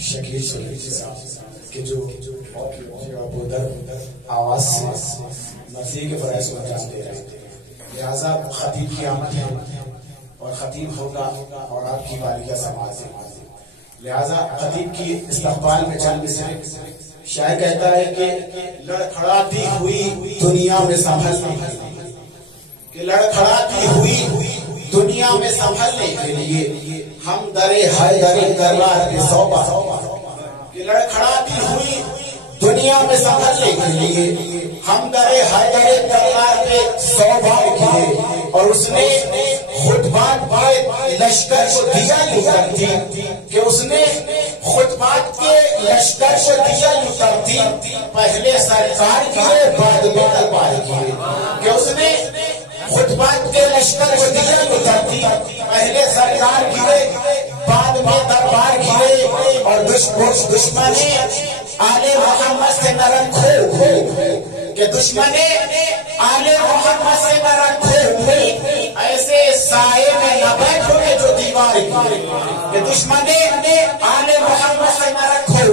شکیل شریف صاحب کہ جو ابودر آواز سے مسیح کے فرائض کو انجام دے رہے تھے، لہٰذا خطیب کی آمد ہے اور خطیب ہوگا اور آپ کی والدہ سماعت ہے، لہٰذا خطیب کی استقبال میں چند مصرے شاعر کہتا ہے کہ لڑکھڑاتی ہوئی دنیا میں سنبھلنے کے لیے، کہ لڑکھڑاتی ہوئی دنیا میں سنبھلنے کے لیے ہم درے حیدری دربار کے صوبہ، کہ لڑکھڑاتی ہوئی دنیا میں سنبھلنے کے لیے ہم درے حیدری دربار کے صوبہ کیے، اور اس نے خطبات کے لشکر کو دیا یوں ترتیب، کہ اس نے خطبات کے لشکر کو دیا یوں ترتیب، پہلے سرکار کیے بعد میں دربار کیے، کہ اس نے خطبات کے لشکر کو دیا یوں ترتیب، پہلے سرکار کیے بعد میں دربار کیے، اور دشمن آل محمد سے نہ رکھو، کہ دشمن آل محمد سے نہ رکھو، ایسے سائے میں نہ بیٹھو گے جو دیوار گرے، کہ دشمن آل محمد سے نہ رکھو،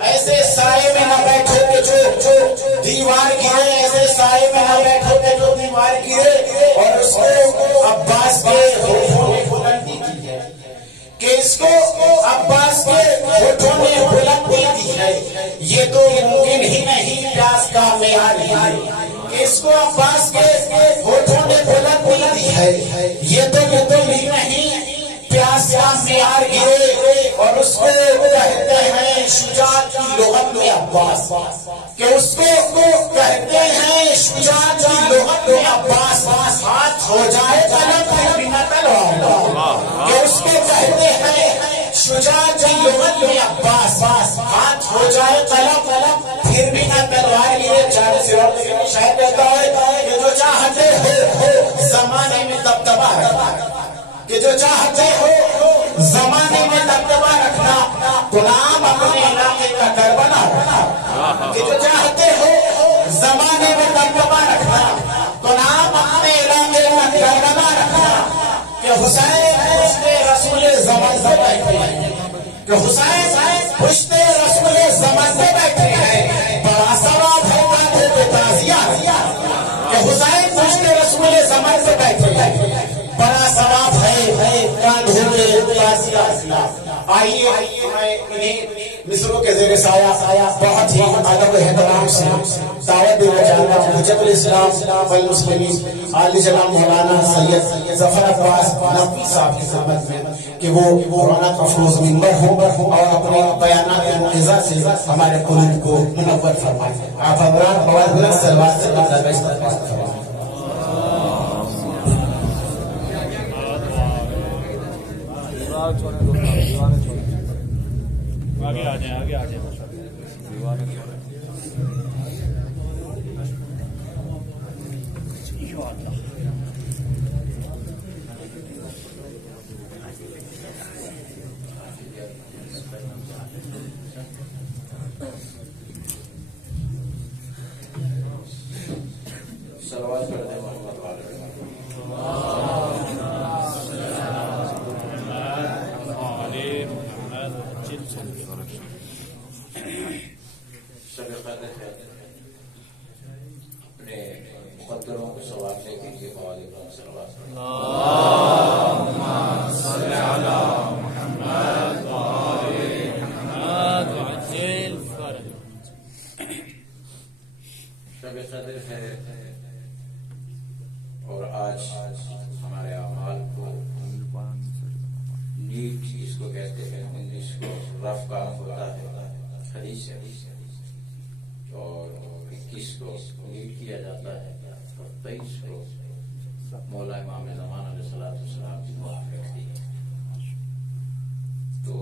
ایسے سائے میں نہ بیٹھو گے جو دیوار گرے، ایسے سائے میں نہ بیٹھو گے جو دیوار گرے، اور اس کو عباس کے ہونٹوں نے بلندی کی ہے، کہ اس کو عباس کے ہونٹوں نے بلندی دی ہے، یہ تو ممکن ہی نہیں پیاس کا معیار ہے، کہ اس کو عباس کے ہونٹوں نے بلندی دی ہے، یہ تو ممکن ہی نہیں پیاس کا معیار گرے، اور اس کو کہتے ہیں شجاعت کی لغت میں عباس، کہ اس کو کہتے ہیں شجاعت کی لغت میں عباس، ہاتھ ہو جائے قلم پھر بھی نہ تلوار، کہ اس کو کہتے ہیں شجاعت کی لغت میں عباس، ہاتھ ہو جائے قلم پھر بھی نہ تلوار گرے۔ چارے سے اور شاید کہتا ہے کہ جو چاہتے ہو زمانے میں دبدبا رکھنا، کہ جو چاہتے ہو زمانے میں دبدبا رکھنا، تو نام اپنے علاقے کا کربلا رکھنا، کہ جو چاہتے ہو زمانے میں دبدبا رکھنا، تو نام اپنے علاقے کا کربلا رکھنا، کہ حسین پشت رسول زمان سے بیٹھے ہیں، کہ حسین پشت رسول زمان سے بیٹھے ہیں، بڑا ثواب ہے کاندھے پہ تازیہ، کہ حسین پشت رسول زمان سے بیٹھے ہیں، بڑا ثواب ہے کاندھے پہ تازیہ۔ آئیے میں انہیں مصروں کے زیر سایہ بہت ہی ادب و احترام سے دعوت دینا چاہتا ہوں حجت الاسلام والمسلمین عالی جناب مولانا سید ظفر عباس نقوی صاحب کی خدمت میں، کہ وہ رونق افروز منبر ہوں اور اپنے بیانات موعظہ سے ہمارے قلوب کو منور فرمائیں۔ آپ حضرات بہت بلند صلوات سے اللہ کا استقبال فرمائیں۔ آگے آ جائیں، آگے آ جائیں۔ صلوات پڑھتے ہیں محمد والے شب قدر ہے، اپنے مقدروں کو سنوارنے کے لیے موالے پر صلوات پڑھتے ہیں۔ اللہم صل علی محمد وآل محمد وعجل فرجہ۔ شب قدر ہے اور آج ہمارے اعمال کو نیٹ جس کو کہتے ہیں 19 کو رف کا ہوتا ہے حدیث ہے، اور 21 کو نیٹ کیا جاتا ہے، اور 23 کو مولا امام زمان علیہ السلام کی موافق دی ہے۔ تو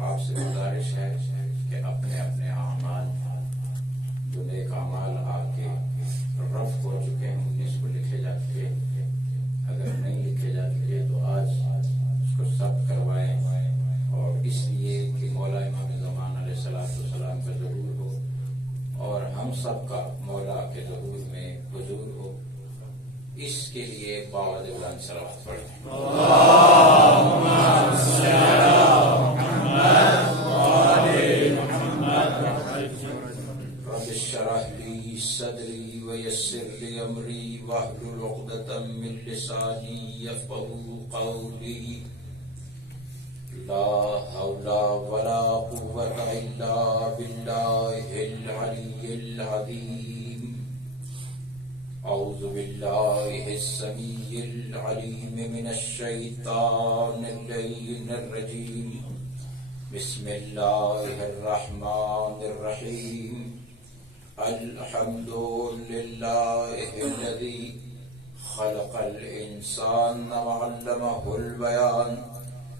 آپ سے گزارش ہے کہ اپنے اپنے اعمال جو نیک اعمال آ کے رف ہو چکے ہیں 19 کو لکھے جا چکے، اگر نہیں لکھے جا چکے تو آج اس کو ثبت کروائیں، اور اس لیے کہ مولا امام زمان علیہ السلام کا ظہور ہو اور ہم سب کا مولا کے ظہور میں حضور ہو، اس کے لیے باوجود بلند صلوات پڑھیں۔ اللہم صل علی محمد صدری ویسر لی امری واحلل عقدۃ من لسانی یفقهوا قولی لا حول ولا قوة الا باللہ العلی العظیم اعوذ باللہ السمیع العلیم من الشیطان اللعین الرجیم بسم اللہ الرحمن الرحیم الحمد للہ الذی خلق الانسان وعلمہ البیان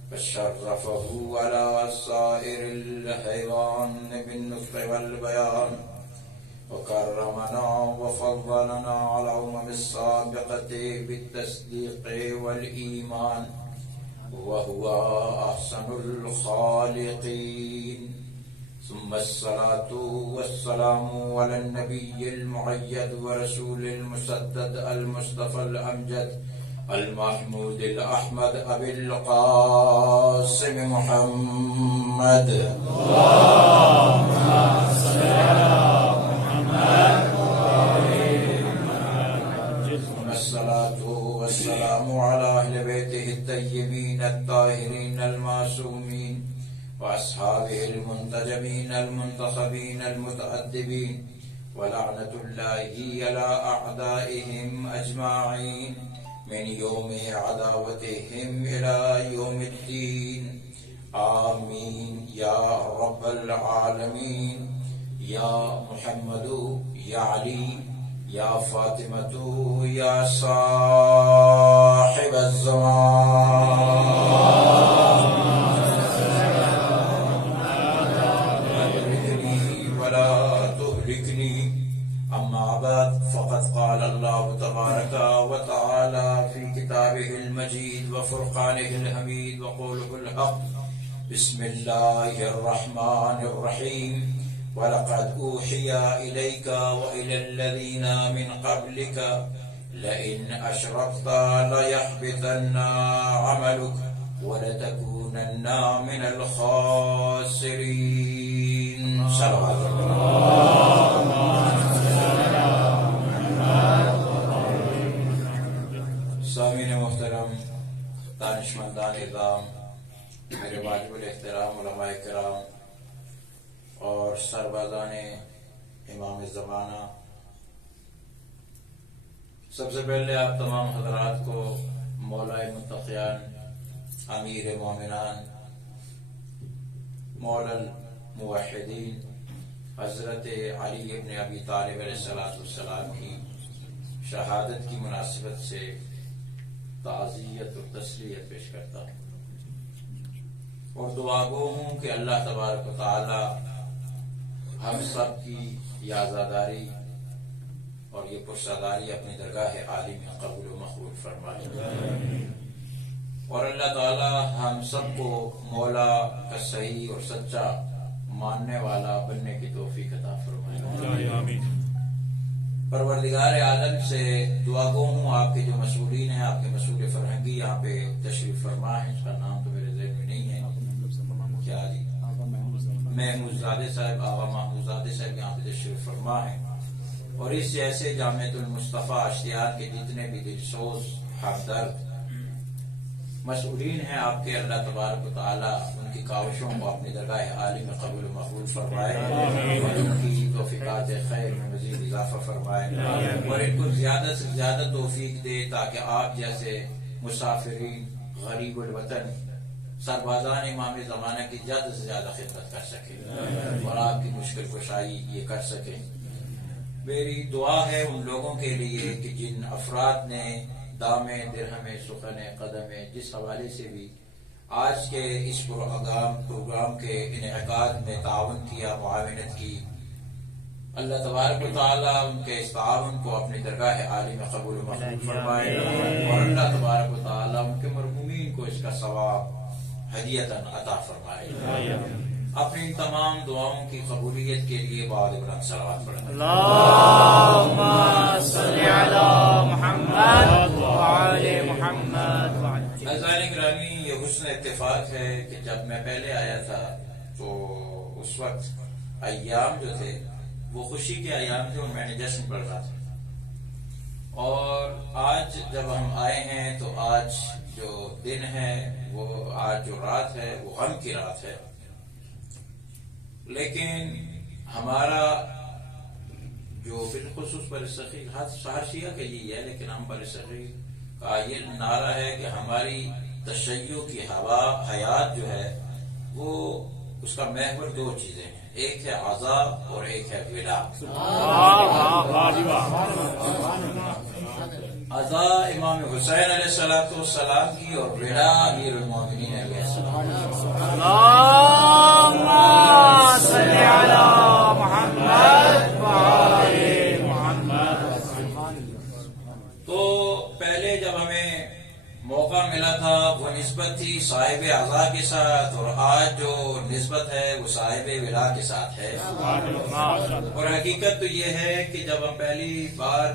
فشرفه على سائر الحيوان بالنطق والبيان وكرمنا وفضلنا على الأمم السابقة بالتصديق والإيمان وهو أحسن الخالقين ثم الصلاة والسلام على النبي المؤيد ورسول المسدد المصطفى الأمجد المحمود الأحمد أبي القاسم محمد اللهم صل على محمد والصلاة والسلام على أهل بيته الطيبين الطاهرين المعصومين وأصحابه المنتجبين المنتخبين المتأدبين ولعنة الله على أعدائهم أجمعين من يوم عداوتهم إلى يوم الدين آمين يا رب العالمين يا محمد يا علي يا فاطمة يا صاحب الزمان أما بعد فقد قال الله تبارك وتعالى في كتابه المجيد وفرقانه الحميد وقوله الحق بسم الله الرحمن الرحيم ولقد أوحي إليك وإلى الذين من قبلك لئن أشركت ليحبطن عملك ولتكونن من الخاسرين صلوات الله سامعین محترم، دانشمندان اعظام، میرے واجب الاحترام علماء کرام اور سربازان امام زمانہ، سب سے پہلے آپ تمام حضرات کو مولا متقیان، امیر مومنان، مولا الموحدین حضرت علی ابن ابی طالب علیہ السلام کی شہادت کی مناسبت سے تعزیت اور تسلیت پیش کرتا ہوں اور دعا گو ہوں کہ اللہ تبارک و تعالی ہم سب کی یہ عزاداری اور یہ پرساداری اپنی درگاہ عالی میں قبول و مقبول فرمائے اور اللہ تعالی ہم سب کو مولا کا صحیح اور سچا ماننے والا بننے کی توفیق عطا فرمائے آمین۔ پروردگار عالم سے دعا گو ہوں، آپ کے جو مسئولین ہیں، آپ کے مسئول فرہنگی یہاں پہ تشریف فرما ہے، اس کا نام تو میرے ذہن میں نہیں ہے، کیا جی محمود زادے صاحب، آغا محمود زادے صاحب یہاں پہ تشریف فرما ہے، اور اس جیسے جامعۃ المصطفیٰ اشتیاق کے جتنے بھی دلسوز ہمدرد مسئولین ہیں آپ کے، اللہ تبارک و تعالی ان کی کاوشوں کو اپنی درگاہ عالی میں قبول و مقبول فرمائے اور ان کی توفیقات خیر میں مزید اضافہ فرمائے اور ان کو زیادہ سے زیادہ توفیق دے تاکہ آپ جیسے مسافرین غریب الوطن سربازان امام زمانہ کی زیادہ سے زیادہ خدمت کر سکیں اور آپ کی مشکل کشائی یہ کر سکیں۔ میری دعا ہے ان لوگوں کے لیے کہ جن افراد نے دامے درہم سخن قدم جس حوالے سے بھی آج کے اس پروگرام کے انعقاد میں تعاون کیا، معاونت کی، اللہ تبارک و تعالیٰ ان کے اس تعاون کو اپنی درگاہ عالی میں قبول و مقبول فرمائے اور اللہ تبارک و تعالیٰ ان کے مرحومین کو اس کا ثواب ہدیۃً عطا فرمائے۔ اپنی تمام دعاؤں کی قبولیت کے لیے بعد بلند صلوات پڑھیں۔ اللهم صل على محمد وعلى محمد وعلى عزیزان گرامی، یہ حسن اتفاق ہے کہ جب میں پہلے آیا تھا تو اس وقت ایام جو تھے وہ خوشی کے ایام تھے اور میں نے جشن پڑھ رہا تھا. اور آج جب ہم آئے ہیں تو آج جو دن ہے وہ آج جو رات ہے وہ غم کی رات ہے. لیکن ہمارا جو بالخصوص برصغیر ہر شیعہ کا یہی ہے، لیکن ہم برصغیر کا یہ نعرہ ہے کہ ہماری تشیع کی حیات جو ہے وہ اس کا محور دو چیزیں ہیں، ایک ہے عزا اور ایک ہے ولا. عزا امام حسین علیہ السلام کی اور ولا امیر المومنین علیہ السلام. اللهم صل على محمد وآل محمد. تو پہلے جب ہمیں موقع ملا تھا وہ نسبت تھی صاحب عزا کے ساتھ، اور آج جو نسبت ہے وہ صاحب ولا کے ساتھ ہے. اور حقیقت تو یہ ہے کہ جب ہم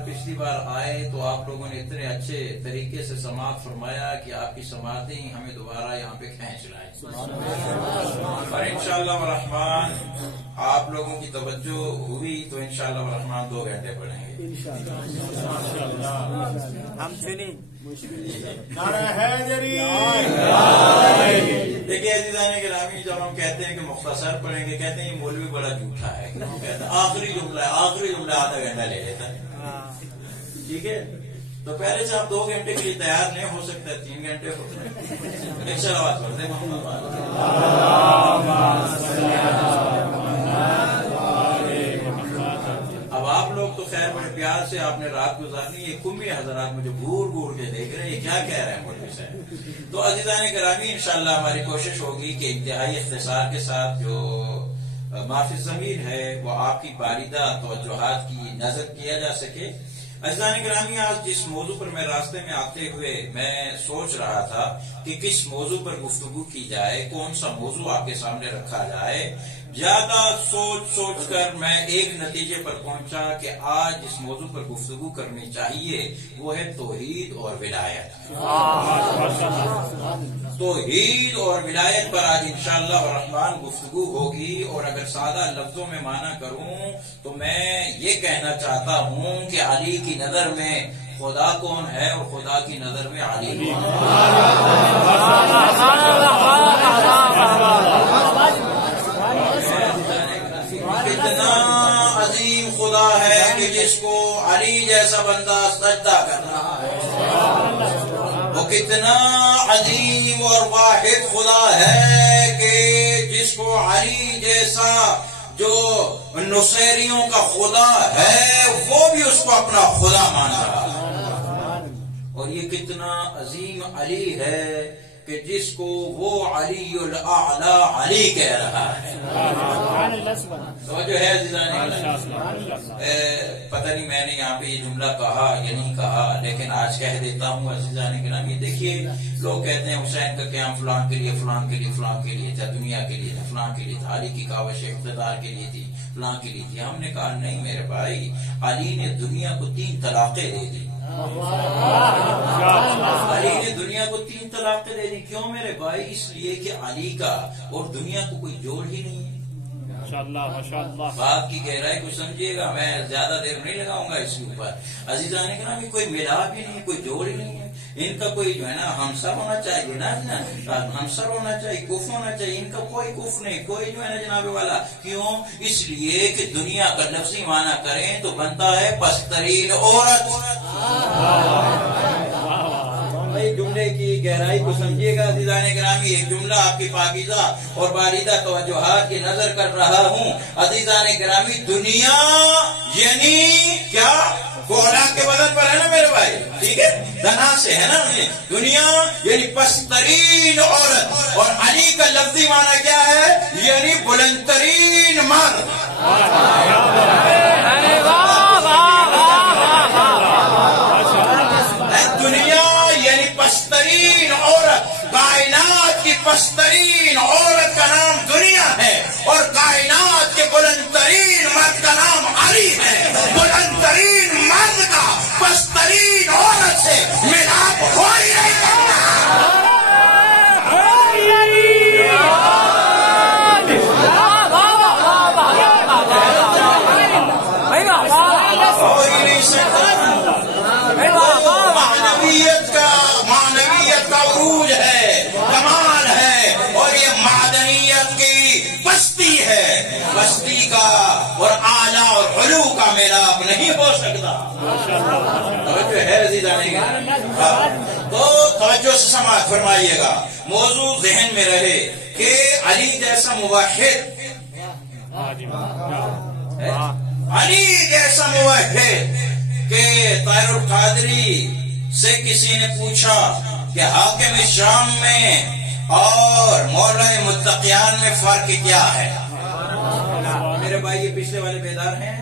پچھلی بار آئے تو آپ لوگوں نے اتنے اچھے طریقے سے سماعت فرمایا کہ آپ کی سماعتیں ہمیں دوبارہ یہاں پہ کھینچ لائیں. اور انشاءاللہ الرحمن آپ لوگوں کی توجہ ہوئی تو انشاءاللہ الرحمن 2 گھنٹے پڑھیں گے. ہم سنیں. دیکھیے عزیزان گرامی، جب ہم کہتے ہیں کہ مختصر پڑھیں گے، کہتے ہیں یہ مولوی بڑا جھوٹا ہے، کہتے ہیں آخری جملہ آدھا گھنٹہ لے لیتا ہے. ٹھیک ہے، تو پہلے سے آپ 2 گھنٹے کے لیے تیار نہیں ہو سکتے، 3 گھنٹے ہو سکتے. ایک صلوات پڑھتے ہیں اب آپ لوگ تو خیر بڑے پیار سے آپ نے رات گزارنی. یہ کمی حضرات مجھے گور کے دیکھ رہے ہیں، یہ کیا کہہ رہے ہیں مولوی صاحب. تو عزیزان گرامی انشاءاللہ ہماری کوشش ہوگی کہ انتہائی اختصار کے ساتھ جو معافی ضمیر ہے وہ آپ کی باریدہ توجہات کی نظر کیا جا سکے. عزیزان گرامی، آج جس موضوع پر میں راستے میں آتے ہوئے میں سوچ رہا تھا کہ کس موضوع پر گفتگو کی جائے، کون سا موضوع آپ کے سامنے رکھا جائے، زیادہ سوچ کر میں ایک نتیجے پر پہنچا کہ آج جس موضوع پر گفتگو کرنی چاہیے وہ ہے توحید اور ولایت. توحید اور ولایت پر آج انشاءاللہ الرحمن گفتگو ہوگی. اور اگر سادہ لفظوں میں معنی کروں تو میں یہ کہنا چاہتا ہوں کہ علی کی نظر میں خدا کون ہے اور خدا کی نظر میں علی کون کتنا عظیم خدا ہے کہ جس کو علی جیسا بندہ سجدہ کر رہا ہے. وہ کتنا عظیم اور واحد خدا ہے کہ جس کو علی جیسا جو نصیریوں کا خدا ہے وہ بھی اس کو اپنا خدا مان رہا ہے. اور یہ کتنا عظیم علی ہے کہ جس کو وہ علی الاعلی علی کہہ رہا ہے. تو جو ہے پتہ نہیں میں نے یہاں پہ یہ جملہ کہا یا نہیں کہا، لیکن آج کہہ دیتا ہوں عزیزان گرامی. دیکھیے لوگ کہتے ہیں حسین کا قیام فلان کے لیے تھا، دنیا کے لیے تھا، فلان کے لیے تھا، علی کی کاوش اقتدار کے لیے تھی، فلان کے لیے تھی. ہم نے کہا نہیں میرے بھائی، علی نے دنیا کو 3 طلاقیں دے دی. علی نے دنیا کو 3 طلاقیں دے دی. کیوں میرے بھائی؟ اس لیے کہ علی کا اور دنیا کو کوئی جوڑ ہی نہیں ہے. بات کی گہرائی کو سمجھیے گا، میں زیادہ دیر نہیں لگاؤں گا اس کے اوپر. عزیزان گرامی، کوئی ملاپ ہی نہیں، کوئی جوڑ ہی نہیں ہے. ان کا کوئی جو ہے نا ہمسر ہونا چاہیے نا، ہمسر ہونا چاہیے، کف ہونا چاہیے. ان کا کوئی کف نہیں، کوئی جو ہے نا جناب والا. کیوں؟ اس لیے کہ دنیا کا لفظی معنی کریں تو بنتا ہے پسترین عورت. جملے کی گہرائی کو سمجھیے گا عزیزان گرامی. ایک جملہ آپ کی پاکیزہ اور باریدہ توجہات کی نظر کر رہا ہوں. عزیزان گرامی، دنیا یعنی کیا؟ گولا کے بدن پر ہے نا میرے بھائی، ٹھیک ہے، دنا سے ہے نا. دنیا یعنی پسترین عورت، اور علی کا لفظی معنی کیا ہے؟ یعنی بلندترین مرد. دنیا یعنی پسترین عورت. کائنات کی پسترین عورت کا نام دنیا ہے، اور کائنات کے بلندترین مرد کا نام علی ہے. بلندترین مرد کا پسترین عورت سے ملاپ ہو ہی نہیں کرتا. توجہ ہے عزیزان گرامی؟ تو توجہ سے سماعت فرمائیے گا، موضوع ذہن میں رہے کہ علی جیسا موحد، علی جیسا موحد کہ طاہر القادری سے کسی نے پوچھا کہ حاکم شام میں اور مولا متقیان میں فرق کیا ہے؟ میرے بھائی یہ پچھلے والے بیدار ہیں؟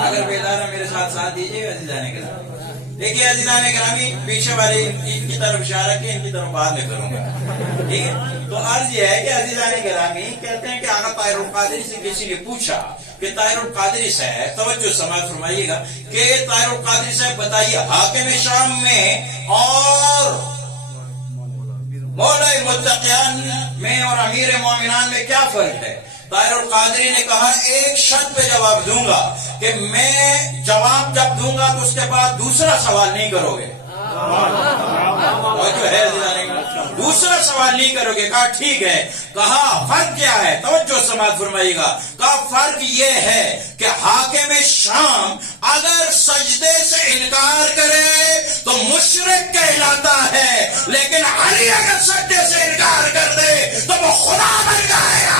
اگر بیدار ہیں میرے ساتھ ساتھ دیجیے گا عزیزان گرامی۔ دیکھیے عزیزان گرامی، پیچھے والے ان کی طرف اشارہ کیا، ان کی طرف بعد میں کروں گا، ٹھیک ہے؟ تو عرض یہ ہے کہ عزیزان گرامی کہتے ہیں کہ آقا طاہر القادری سے کسی نے پوچھا کہ طاہر القادری صاحب، توجہ سماعت فرمائیے گا کہ طاہر القادری صاحب بتائیے حاکم شام میں اور مولا متقیان میں اور امیر مومنان میں کیا فرق ہے؟ طاہر القادری نے کہا ایک شرط پہ جواب دوں گا کہ میں جواب جب دوں گا تو اس کے بعد دوسرا سوال نہیں کرو گے، دوسرا سوال نہیں کرو گے۔ کہا ٹھیک ہے۔ کہا فرق کیا ہے؟ توجہ سماعت فرمائیے گا۔ کہا فرق یہ ہے کہ حاکم شام اگر سجدے سے انکار کرے تو مشرک کہلاتا ہے، لیکن علی اگر سجدے سے انکار کر دے تو وہ خدا بن جائے گا۔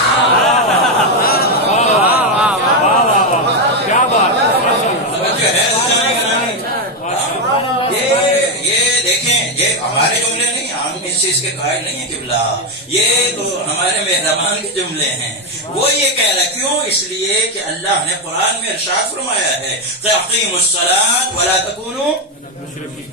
یہ ہمارے جملے نہیں، ہم اس چیز کے قائل نہیں ہیں قبلہ، یہ تو ہمارے مہربان کے جملے ہیں۔ وہ یہ کہہ رہا کیوں؟ اس لیے کہ اللہ نے قرآن میں ارشاد فرمایا ہے کہ اقیموا الصلاۃ ولا تکونوا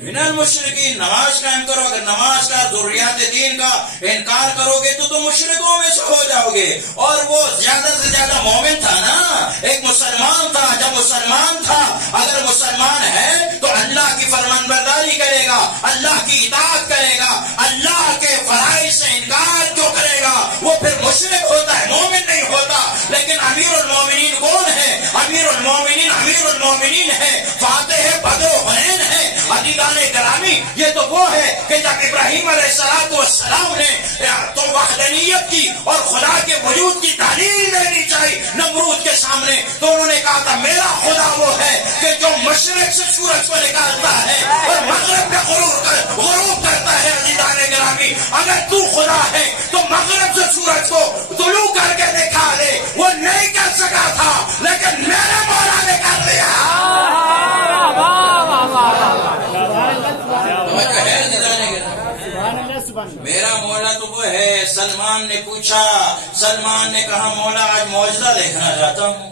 من المشرکین، نماز قائم کرو، اگر نماز کا ضروریات دین کا انکار کرو گے تو تم مشرکوں میں سے ہو جاؤ گے۔ اور وہ زیادہ سے زیادہ مومن تھا نا، ایک مسلمان تھا، جب مسلمان تھا اگر مسلمان ہے تو اللہ کی فرمان برداری کرے گا، اللہ کی اطاعت کرے گا، اللہ کے فرائض سے انکار کیوں کرے گا؟ وہ پھر مشرک ہوتا ہے، مومن نہیں ہوتا۔ لیکن امیر المومنین کون ہے؟ امیر المومنین ہے، فاتح بدر و حنین ہے۔ عزیزان گرامی یہ تو وہ ہے کہ جب ابراہیم علیہ السلام نے تو وحدانیت کی اور خدا کے وجود کی تعلیم دینی چاہیے نمرود کے سامنے، تو انہوں نے کہا تھا میرا خدا وہ ہے کہ جو مشرق سے سورج کو نکالتا ہے اور مغرب میں غروب کرتا ہے۔ عزیزان گرامی اگر تو خدا ہے تو مغرب سے سورج کو طلوع کر کے دکھا دے، وہ نہیں کر سکا تھا لیکن میرے مولا نے کر دیا۔ میرا مولا تو وہ ہے۔ سلمان نے پوچھا، سلمان نے کہا مولا آج معجزہ دیکھنا چاہتا ہوں۔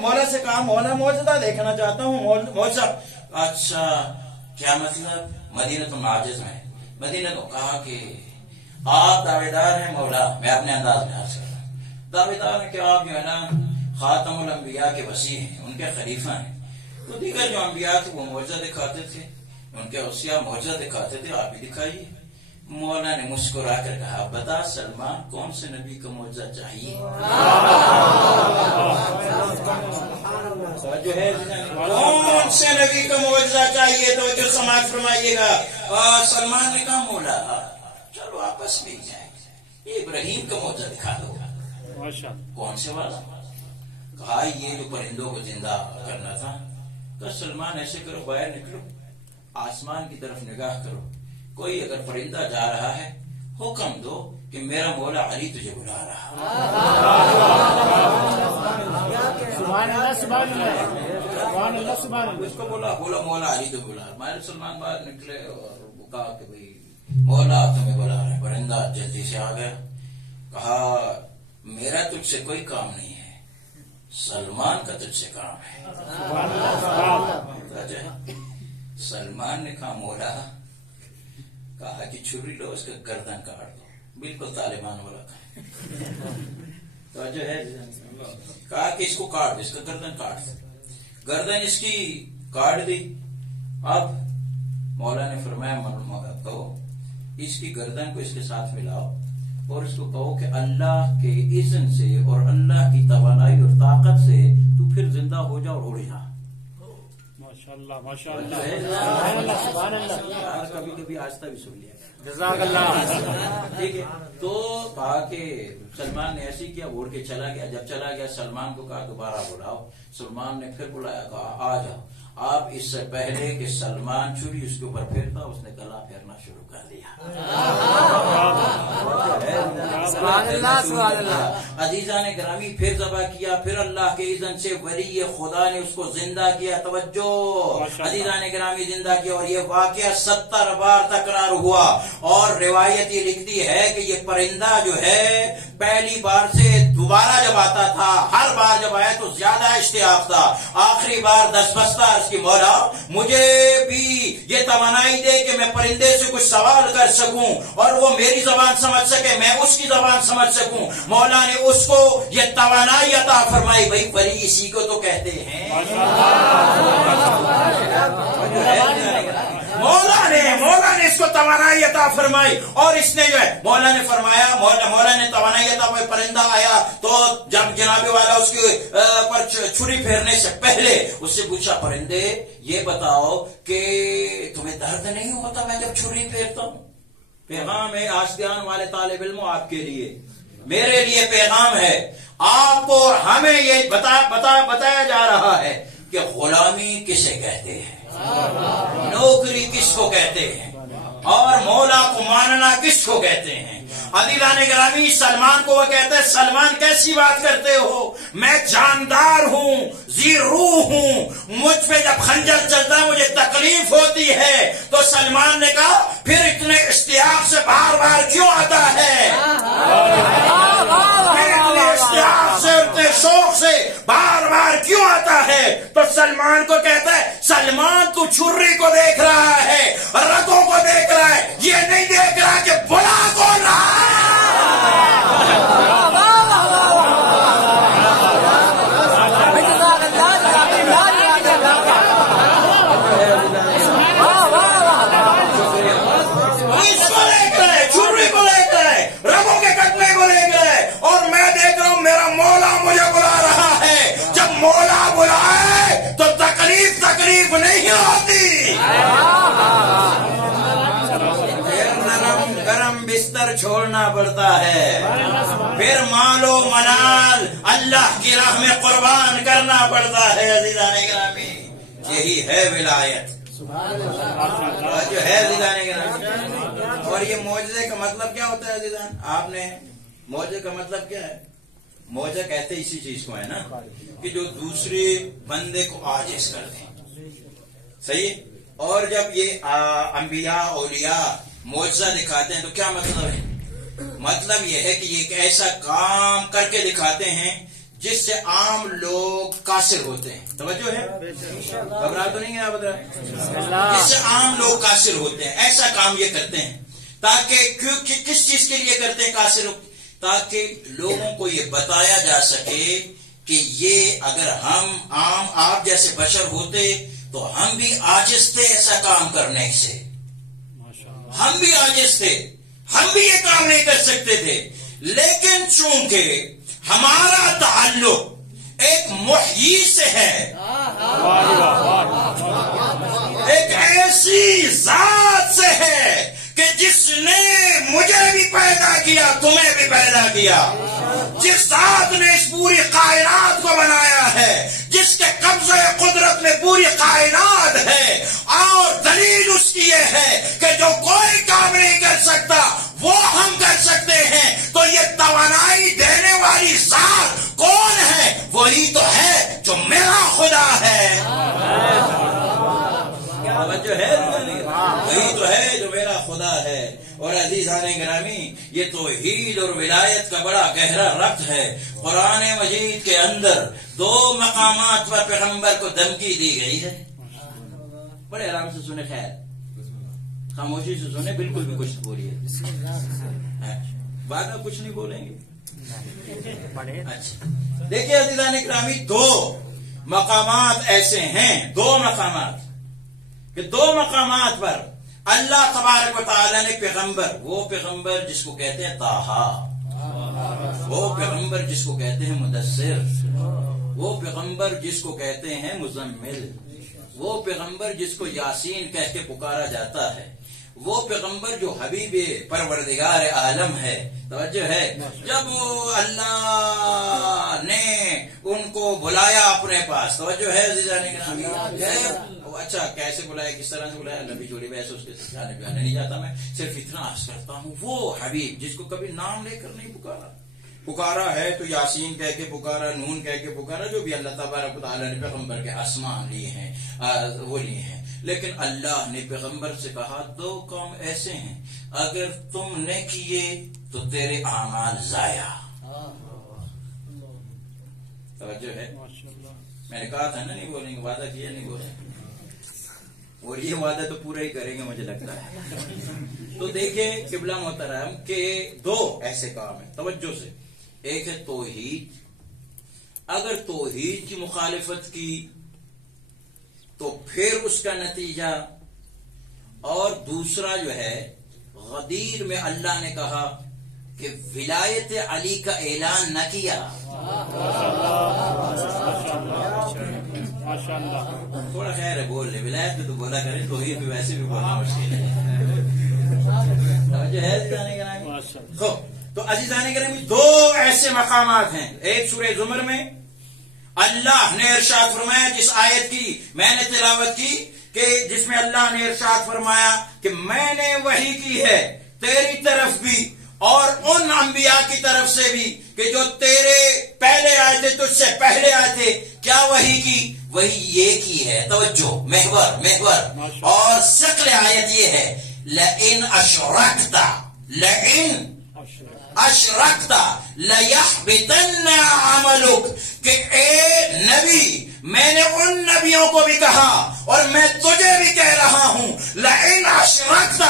مولا سے کہا مولا معجزہ دیکھنا چاہتا ہوں، معجزہ۔ اچھا کیا مطلب؟ مدینہ المعاجز میں مدینہ کو کہا کہ آپ دعوے دار ہیں مولا، میں اپنے انداز میں عرض کر رہا ہوں، دعوے دار ہیں کہ آپ جو ہے نا خاتم الانبیاء کے وصی ہیں، ان کے خلیفہ ہیں۔ تو دیگر جو انبیاء تھے وہ معجزہ دکھاتے تھے، ان کے اوصیاء معجزہ دکھاتے تھے، آپ بھی دکھائیے۔ مولا نے مسکرا کر کہا بتا سلمان کون سے نبی کا معجزہ چاہیے؟ کون سے نبی کا معجزہ چاہیے؟ تو جو سماعت فرمائیے گا۔ سلمان نے کہا مولا چلو آپس میں جائیں، ابراہیم کا معجزہ دکھا دو۔ کون سے والا؟ کہا یہ جو پرندوں کو زندہ کرنا تھا۔ تو سلمان ایسے کرو باہر نکلو، آسمان کی طرف نگاہ کرو، کوئی اگر پرندہ جا رہا ہے حکم دو کہ میرا مولا علی تجھے بلا رہا۔ اس کو بولا مولا علی تو بلا۔ مائل سلمان باہر نکلے اور کہا کہ بھائی مولا تمہیں بلا رہے۔ پرندہ جلدی سے آ گیا، کہا میرا تجھ سے کوئی کام نہیں ہے، سلمان کا تجھ سے کام ہے۔ سلمان نے کہا مولا، کہا کہ چھری لو اس کا گردن کاٹ دو، بالکل طالبان والا تو جو ہے کہا کہ اس کو کاٹ دو، اس کا گردن کاٹ دو۔ گردن اس کی کاٹ دی۔ اب مولا نے فرمایا کہو اس کی گردن کو اس کے ساتھ ملاؤ اور اس کو کہو کہ اللہ کے اذن سے اور اللہ کی توانائی اور طاقت سے تو پھر زندہ ہو جا اور اڑ جا۔ ماشاءاللہ ماشاءاللہ سبحان اللہ. کبھی کبھی آہستہ بھی سن لیا. جزاک اللہ. ٹھیک ہے. تو کہا کہ سلمان نے ایسے کیا, اڑ کے چلا گیا. جب چلا گیا سلمان کو کہا دوبارہ بلاؤ. سلمان نے پھر بلایا, کہا آ جاؤ. آپ اس سے پہلے کہ سلمان چھری اس کے اوپر پھیرتا, اس نے گلا پھیرنا شروع کر دیا. سبحان اللہ سبحان اللہ. عزیزان گرامی پھر ذبح کیا, پھر اللہ کے اذن سے ولی خدا نے اس کو زندہ کیا. توجہ عزیزان گرامی, زندہ کیا. اور یہ واقعہ 70 بار تکرار ہوا. اور روایت یہ لکھتی ہے کہ یہ پرندہ جو ہے پہلی بار سے دوبارہ جب آتا تھا, ہر بار جب آیا تو زیادہ اشتیاق تھا. آخری بار 10 بستہ اس کی مولا مجھے بھی یہ توانائی دے کہ میں پرندے سے کچھ سوال کر سکوں اور وہ میری زبان سمجھ سکے, میں اس کی زبان سمجھ سکوں. مولا نے اس کو یہ توانائی عطا فرمائی. بھائی ولی اسی کو تو کہتے ہیں. مولا نے اس کو توانائی عطا فرمائی. اور اس نے جو ہے مولا نے فرمایا, مولا نے توانائی عطا فرمائی. پرندہ آیا تو جب جناب والا اس کے پر چھری پھیرنے سے پہلے اس سے پوچھا, پرندے یہ بتاؤ کہ تمہیں درد نہیں ہوتا میں جب چھری پھیرتا ہوں؟ پیغام ہے آشتیان والے طالب علموں آپ کے لیے, میرے لیے پیغام ہے. آپ کو اور ہمیں یہ بتایا جا رہا ہے کہ غلامی کسے کہتے ہیں, نوکری کس کو کہتے ہیں, اور مولا کو ماننا کس کو کہتے ہیں. عزیزان گرامی سلمان کو وہ کہتے ہیں سلمان کیسی بات کرتے ہو, میں جاندار ہوں, ذی روح ہوں, مجھ پہ جب خنجر چلتا ہے مجھے تکلیف ہوتی ہے. تو سلمان نے کہا پھر اتنے اشتیاق سے بار بار کیوں آتا ہے, پھر اتنے اشتیاق سے اتنے شوق سے بار بار کیوں آتا ہے. تو سلمان کو کہتا ہے سلمان تو چھری کو دیکھ رہا ہے, رگوں کو دیکھ رہا ہے, یہ نہیں دیکھ رہا کہ بلا کون رہا ہے. نہیں ہوتی. گرم بستر چھوڑنا پڑتا ہے, پھر مال و منال اللہ کی راہ میں قربان کرنا پڑتا ہے. عزیزان گرامی یہی ہے ولایت جو ہے عزیزان گرامی. اور یہ معجزے کا مطلب کیا ہوتا ہے عزیزان, آپ نے معجزے کا مطلب کیا ہے؟ معجزہ کہتے اسی چیز کو ہے نا کہ جو دوسرے بندے کو عاجز کر دیں. صحیح. اور جب یہ انبیاء اولیاء معجزہ دکھاتے ہیں تو کیا مطلب ہے؟ مطلب یہ ہے کہ یہ ایک ایسا کام کر کے دکھاتے ہیں جس سے عام لوگ قاصر ہوتے ہیں. توجہ ہے, گھبرا تو نہیں ہے آپ بتا, جس سے عام لوگ قاصر ہوتے ہیں. ایسا کام یہ کرتے ہیں تاکہ کس چیز کے لیے کرتے ہیں قاصر, تاکہ لوگوں کو یہ بتایا جا سکے کہ یہ اگر ہم عام آپ جیسے بشر ہوتے تو ہم بھی عاجز تھے ایسا کام کرنے سے, ہم بھی عاجز تھے, ہم بھی یہ کام نہیں کر سکتے تھے. لیکن چونکہ ہمارا تعلق ایک محیی سے ہے, ایک ایسی ذات سے ہے کہ جس نے مجھے بھی پیدا کیا, تمہیں بھی پیدا کیا, جس ذات نے اس پوری کائنات کو بنایا ہے, جس کے قبضے قدرت میں پوری کائنات ہے. اور دلیل اس کی یہ ہے کہ جو کوئی کام نہیں کر سکتا وہ ہم کر سکتے ہیں. تو یہ توانائی دینے والی ذات کون ہے؟ وہی تو ہے جو میرا خدا ہے. جو ہے وہی تو ہے جو میرا خدا ہے. اور عزیزان گرامی یہ توحید اور ولایت کا بڑا گہرا ربط ہے. قرآن مجید کے اندر 2 مقامات پر پیغمبر کو دھمکی دی گئی ہے. بڑے آرام سے سنے, خیر خاموشی سے سنے, بالکل بھی کچھ بولیے, بعد میں کچھ نہیں بولیں گے. اچھا دیکھیے عزیزان گرامی 2 مقامات ایسے ہیں, 2 مقامات کہ 2 مقامات پر اللہ تبارک و تعالی نے پیغمبر, وہ پیغمبر جس کو کہتے ہیں طٰہٰ, وہ پیغمبر جس کو کہتے ہیں مدثر, وہ پیغمبر جس کو کہتے ہیں مزمل, وہ پیغمبر جس کو یاسین کہہ کے پکارا جاتا ہے، وہ پیغمبر جو حبیب پروردگار عالم ہے، توجہ ہے، جب اللہ نے ان کو بلایا اپنے پاس، توجہ ہے عزیزان گرامی، اچھا کیسے بلایا، کس طرح سے بلایا، لمبی چوڑی ویسے اس کے ساتھ بیان نہیں جاتا، میں صرف اتنا عرض کرتا ہوں وہ حبیب جس کو کبھی نام لے کر نہیں پکارا ہے تو یاسین کہہ کے پکارا، نون کہہ کے پکارا، جو بھی اللہ تبارک و تعالیٰ نے پیغمبر کے اسماء لیے ہیں وہ لیے ہیں، لیکن اللہ نے پیغمبر سے کہا دو کام ایسے ہیں اگر تم نے کیے تو تیرے اعمال ضائع. توجہ ہے، میں نے کہا تھا نا نہیں بولیں گے، وعدہ کیا نہیں بولیں گے، اور یہ وعدہ تو پورا ہی کریں گے مجھے لگتا ہے. تو دیکھیں قبلہ محترم کہ دو ایسے کام ہیں، توجہ سے، ایک ہے توحید، اگر توحید کی مخالفت کی تو پھر اس کا نتیجہ، اور دوسرا جو ہے غدیر میں اللہ نے کہا کہ ولایت علی کا اعلان نہ کیا. تھوڑا خیر ہے بول لے، ولایت میں تو بولا کریں، توحید میں ویسے بھی بولنا مشکل ہے. تو عزیزان گرامی دو ایسے مقامات ہیں، ایک سورہ زمر میں اللہ نے ارشاد فرمایا، جس آیت کی میں نے تلاوت کی، کہ جس میں اللہ نے ارشاد فرمایا کہ میں نے وحی کی ہے تیری طرف بھی اور ان انبیاء کی طرف سے بھی کہ جو تیرے پہلے آئے تھے، تجھ سے پہلے آئے تھے. کیا وحی کی؟ وہی یہ کی ہے، توجہ، محور اور شکل آیت یہ ہے، لئن اشرکت لیحبطن عملک، کہ اے نبی میں نے ان نبیوں کو بھی کہا اور میں تجھے بھی کہہ رہا ہوں، لئن اشرکت،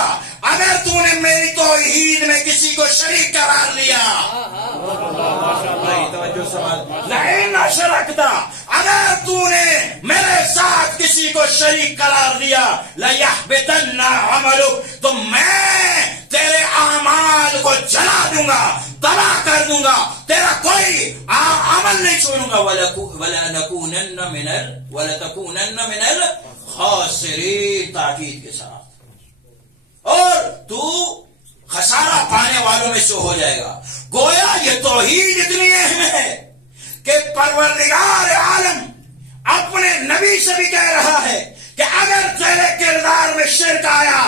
اگر تو نے میری توحید میں کسی کو شریک قرار لیا، توجہ سوال، لئن اشرکت، اگر تو نے میرے ساتھ کسی کو شریک قرار دیا، لیحبطن عملک، تو میں تیرے اعمال کو جلا دوں گا، تباہ کر دوں گا، تیرا کوئی عمل نہیں چھوڑوں گا. وَلَتَكُونَنَّ مِنَ الْخَاسِرِينَ، تاکید کے ساتھ، اور تو خسارہ پانے والوں میں سے ہو جائے گا. گویا یہ توحید اتنی اہم ہے کہ پروردگار عالم اپنے نبی سے بھی کہہ رہا ہے کہ اگر تیرے کردار میں شرک آیا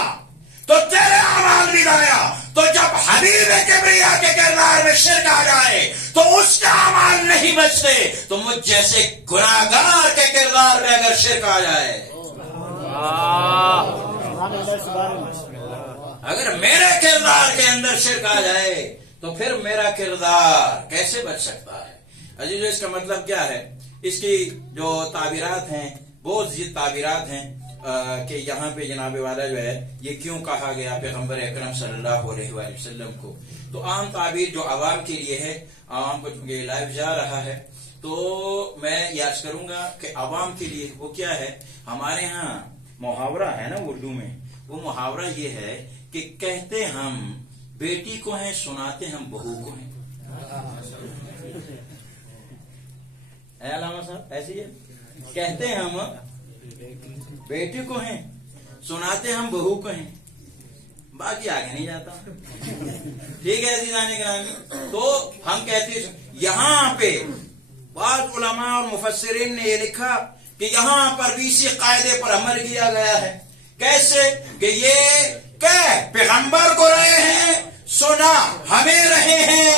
تو تیرے اعمال بھی گایا. تو جب حبیب کبریا کے کردار میں شرک آ جائے تو اس کے اعمال نہیں بچتے، تو مجھ جیسے گناہگار کے کردار میں اگر شرک آ جائے، اگر میرے کردار کے اندر شرک آ جائے تو پھر میرا کردار کیسے بچ سکتا ہے؟ عزیزو، اس کا مطلب کیا ہے؟ اس کی جو تعبیرات ہیں، بہت سی تعبیرات ہیں کہ یہاں پہ جناب والا جو ہے یہ کیوں کہا گیا پیغمبر اکرم صلی اللہ علیہ وآلہ وسلم کو. تو عام تعبیر جو عوام کے لیے ہے، عوام کو چونکہ لائیو جا رہا ہے تو میں یاد کروں گا کہ عوام کے لیے وہ کیا ہے. ہمارے ہاں محاورہ ہے نا اردو میں، وہ محاورہ یہ ہے کہ کہتے ہم بیٹی کو ہیں، سناتے ہم بہو کو ہیں. علامہ صاحب ایسی ہے، کہتے ہم بیٹی کو ہیں، سناتے ہم بہو کو ہیں، باقی آگے نہیں جاتا. ٹھیک ہے عزیزان گرامی، تو ہم کہتے ہیں یہاں پہ بعض علماء اور مفسرین نے یہ لکھا کہ یہاں پر بھی اسی قاعدے پر عمل کیا گیا ہے. کیسے کہ یہ کہ پیغمبر کو رہے ہیں، سنا ہمیں رہے ہیں.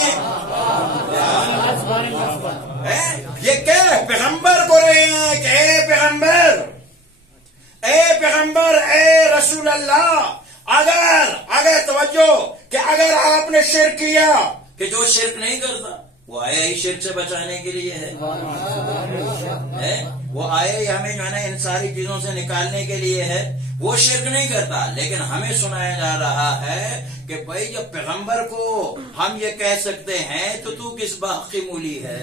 یہ کہ پیغمبر کو رہے ہیں کہ اے پیغمبر، اے رسول اللہ، اگر توجہ کہ اگر آپ نے شرک کیا، کہ جو شرک نہیں کرتا وہ آیا ہی شرک سے بچانے کے لیے ہے، وہ آیا ہی ہمیں جو ہے نا ان ساری چیزوں سے نکالنے کے لیے ہے، وہ شرک نہیں کرتا. لیکن ہمیں سنایا جا رہا ہے کہ بھائی جب پیغمبر کو ہم یہ کہہ سکتے ہیں تو کس باغ کی مولی ہے؟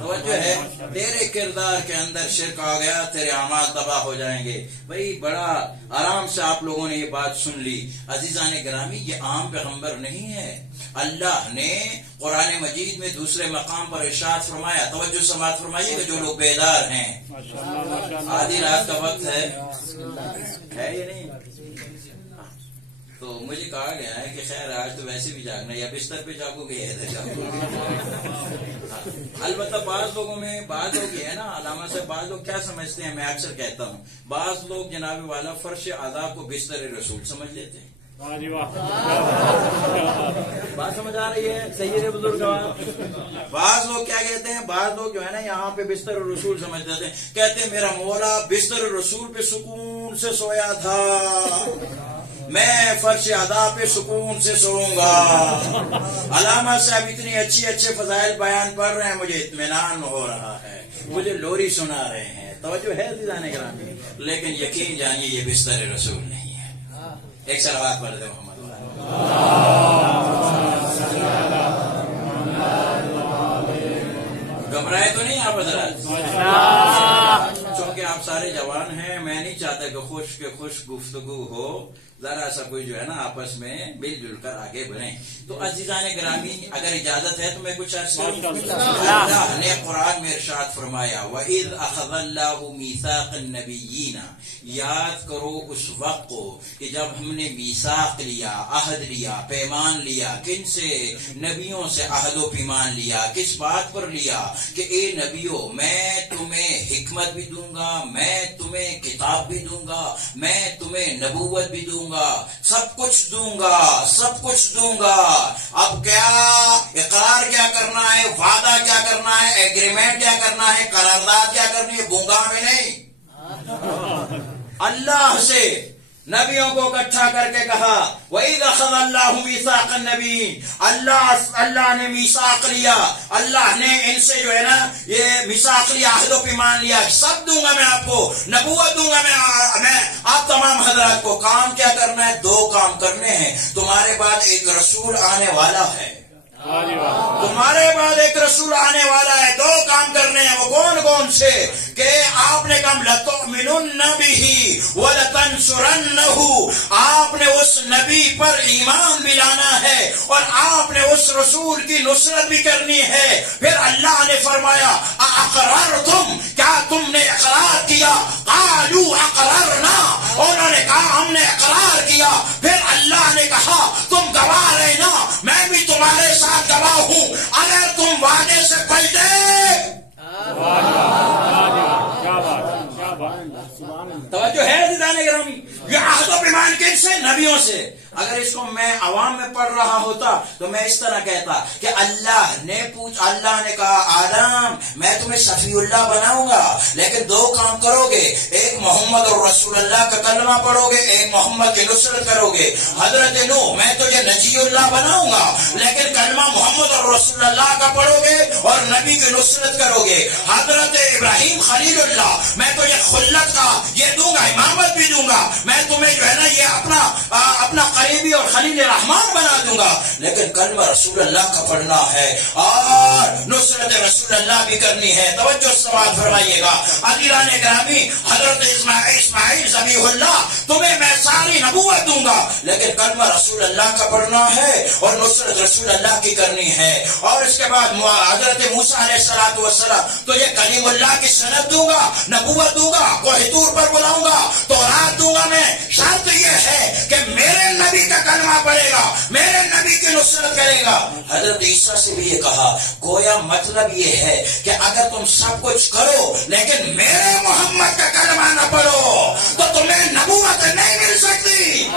توجہ ہے، تیرے کردار کے اندر شرک آ گیا، تیرے اعمال تباہ ہو جائیں گے۔ بھائی بڑا آرام سے آپ لوگوں نے یہ بات سن لی۔ عزیزان گرامی، یہ عام پیغمبر نہیں ہے۔ اللہ نے قرآن مجید میں دوسرے مقام پر ارشاد فرمایا، توجہ سماعت فرمائیے کہ جو لوگ بیدار ہیں، آدھی رات کا وقت ہے یا نہیں؟ تو مجھے کہا گیا ہے کہ خیر آج تو ویسے بھی جاگنا، یا بستر پہ جاگو گے یا ادھر جاگو گے۔ البتہ بعض لوگوں میں بعض لوگ یہ ہے نا علامہ صاحب، بعض لوگ کیا سمجھتے ہیں، میں اکثر کہتا ہوں، بعض لوگ جناب والا فرش اعضاء کو بستر رسول سمجھ لیتے ہیں۔ بات سمجھ آ رہی ہے؟ سید بزرگ بعض لوگ کیا کہتے ہیں، بعض لوگ جو ہے نا یہاں پہ بستر رسول سمجھ لیتے ہیں، کہتے ہیں میرا مولا بستر رسول پہ سکون سے سویا تھا، میں فرش ادا پہ سکون سے سوؤں گا۔ علامہ صاحب اتنی اچھے فضائل بیان پڑھ رہے ہیں، مجھے اطمینان ہو رہا ہے، مجھے لوری سنا رہے ہیں، توجہ ہے عزیزان گرامی، لیکن یقین جانیے یہ بستر رسول نہیں ہے۔ ایک صلوات پڑھ دے محمد۔ گھبرائے تو نہیں آپ حضرات؟ چونکہ آپ سارے جوان ہیں، میں نہیں چاہتا کہ خوش گفتگو ہو، ذرا سا کوئی جو ہے نا آپس میں مل جل کر آگے بڑھیں۔ تو عزیزان گرامی اگر اجازت ہے تو میں کچھ عرض کروں۔ اللہ نے قرآن میں ارشاد فرمایا وَإِذْ أَخَذَ اللَّهُ مِيثَاقَ النَّبِيِّينَ، یاد کرو اس وقت کو کہ جب ہم نے میثاق لیا، عہد لیا، پیمان لیا، کن سے؟ نبیوں سے عہد و پیمان لیا۔ کس بات پر لیا؟ کہ اے نبیوں میں تمہیں حکمت بھی دوں گا، میں تمہیں کتاب بھی دوں گا، میں تمہیں نبوت بھی دوں گا، سب کچھ دوں گا، سب کچھ دوں گا۔ اب کیا اقرار کیا کرنا ہے، وعدہ کیا کرنا ہے، ایگریمنٹ کیا کرنا ہے، قرارداد کیا کرنی ہے؟ گونگا میں نہیں، اللہ سے نبیوں کو اکٹھا کر کے کہا وَإِذْ أَخَذَ اللَّهُ مِيثَاقَ النَّبِيِّينَ، اللہ نے میثاق لیا، اللہ نے ان سے جو ہے نا یہ میثاق لیا، عہد و پیمان لیا، سب دوں گا میں آپ کو، نبوت دوں گا میں آپ تمام حضرات کو۔ کام کیا کرنا ہے؟ دو کام کرنے ہیں۔ تمہارے بعد ایک رسول آنے والا ہے، تمہارے بعد ایک رسول آنے والا ہے، دو کام کرنے ہیں۔ وہ کون کون سے؟ کہ آپ نے کہا لَتُؤْمِنُنَّ بِهِ وَلَتَنْصُرَنَّهُ، آپ نے اس نبی پر ایمان بھی لانا ہے اور آپ نے اس رسول کی نصرت بھی کرنی ہے۔ پھر اللہ نے فرمایا اَأَقْرَرْتُمْ، کیا تم نے اقرار کیا؟ قَالُوا أَقْرَرْنَا، انہوں نے کہا ہم نے اقرار کیا۔ پھر اللہ نے کہا تم گواہ رہنا، میں بھی تمہارے ساتھ گواہ ہوں، اگر تم وعدے سے پلٹے۔ توجہ ہے عزیزان گرامی، یہ عہد و پیمان کن سے؟ نبیوں سے۔ اگر اس کو میں عوام میں پڑھ رہا ہوتا تو میں اس طرح کہتا کہ اللہ نے کہا آدم میں تمہیں صفی اللہ بناؤں گا، لیکن دو کام کرو گے، ایک محمد اور رسول اللہ کا کلمہ پڑھو گے، ایک محمد کی نصرت کرو گے۔ حضرت نوح میں تجھے نجی اللہ بناؤں گا، لیکن کلمہ محمد اور رسول اللہ کا پڑھو گے اور نبی کی نصرت کرو گے۔ حضرت ابراہیم خلیل اللہ میں تجھے خلت کا یہ دوں گا، امامت بھی دوں گا، میں تمہیں جو ہے نا یہ اپنا قریبی اور خلیل رحمان بنا دوں گا، لیکن کلمہ رسول اللہ کا پڑھنا ہے اور نصرت رسول اللہ بھی کرنی ہے۔ توجہ سماعت فرمائیے گا عزیزان گرامی، حضرت اسماعیل ذبیح اللہ تمہیں میں ساری نبوت دوں گا، لیکن کلمہ رسول اللہ کا پڑھنا ہے اور نصرت رسول اللہ کی کرنی ہے۔ اور اس کے بعد حضرت موسیٰ علیہ السلام تو یہ کلیم اللہ کی سند دوں گا، نبوت دوں گا، کوہ طور پر بلاؤں گا، تورات دوں گا میں، شرط یہ ہے کہ میرے نبی کا کلمہ پڑھے گا، میرے نبی کی نصرت کرے گا۔ حضرت عیسیٰ سے بھی یہ کہا، گویا مطلب یہ ہے کہ اگر تم سب کچھ کرو لیکن میرے محمد کا کلمہ نہ پڑھو تو تمہیں نبوت نہیں مل سکتی۔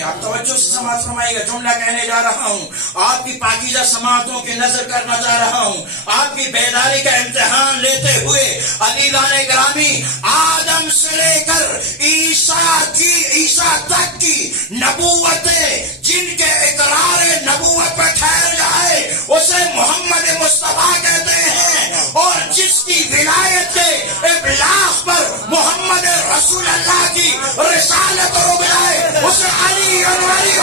آپ توجہ سے سماعت فرمائیے گا، جملہ کہنے جا رہا ہوں، آپ کی پاکیزہ سماعتوں کی نظر کرنا چاہ رہا ہوں، آپ کی بیداری کا امتحان لیتے ہوئے عزیزان گرامی، آدم سے لے کر عیسیٰ تک کی نبوتیں جن کے اقرار نبوت پر ٹھہر جائے اسے محمد مصطفیٰ کہتے ہیں، اور جس کی ولایت کے ابلاغ رسول اللہ کی رسالت اور ولایت اسے علی اور ولی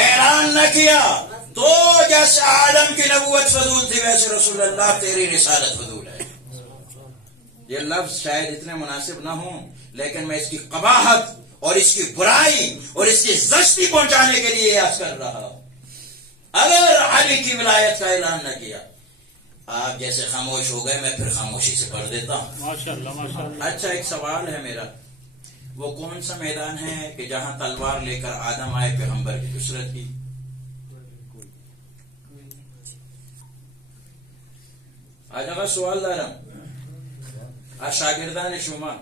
اعلان نہ کیا تو جیسے آدم کی نبوت فضول تھی ویسے رسول اللہ تیری رسالت فضول ہے. یہ لفظ شاید اتنے مناسب نہ ہوں لیکن میں اس کی قباحت اور اس کی برائی اور اس کی زشتی پہنچانے کے لیے عرض کر رہا ہوں. اگر علی کی ولایت کا اعلان نہ کیا آپ جیسے خاموش ہو گئے میں پھر خاموشی سے پڑھ دیتا ہوں. ماشاءاللہ ماشاءاللہ. اچھا ایک سوال ہے میرا، وہ کون سا میدان ہے کہ جہاں تلوار لے کر آدم آئے پیغمبر کی نصرت کی؟ آج اگر سوال دارم آج شاگردان شما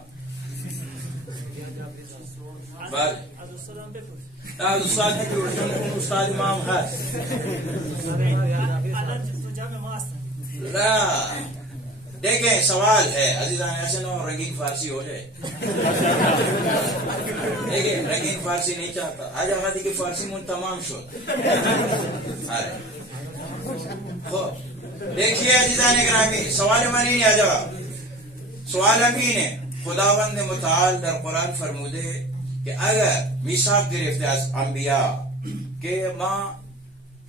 بعد استاد امام هست لا دیکھیں سوال ہے عزیزان، ایسے نہ رنگین فارسی ہو جائے. دیکھیں رنگین فارسی نہیں چاہتا. آج آغازی کی فارسی من تمام شد. دیکھیے عزیزان گرامی، سوال منی آ جا سوال امین ہے. خداوند متعال در قرآن فرموده کہ اگر میثاق گرفته از انبیاء که ما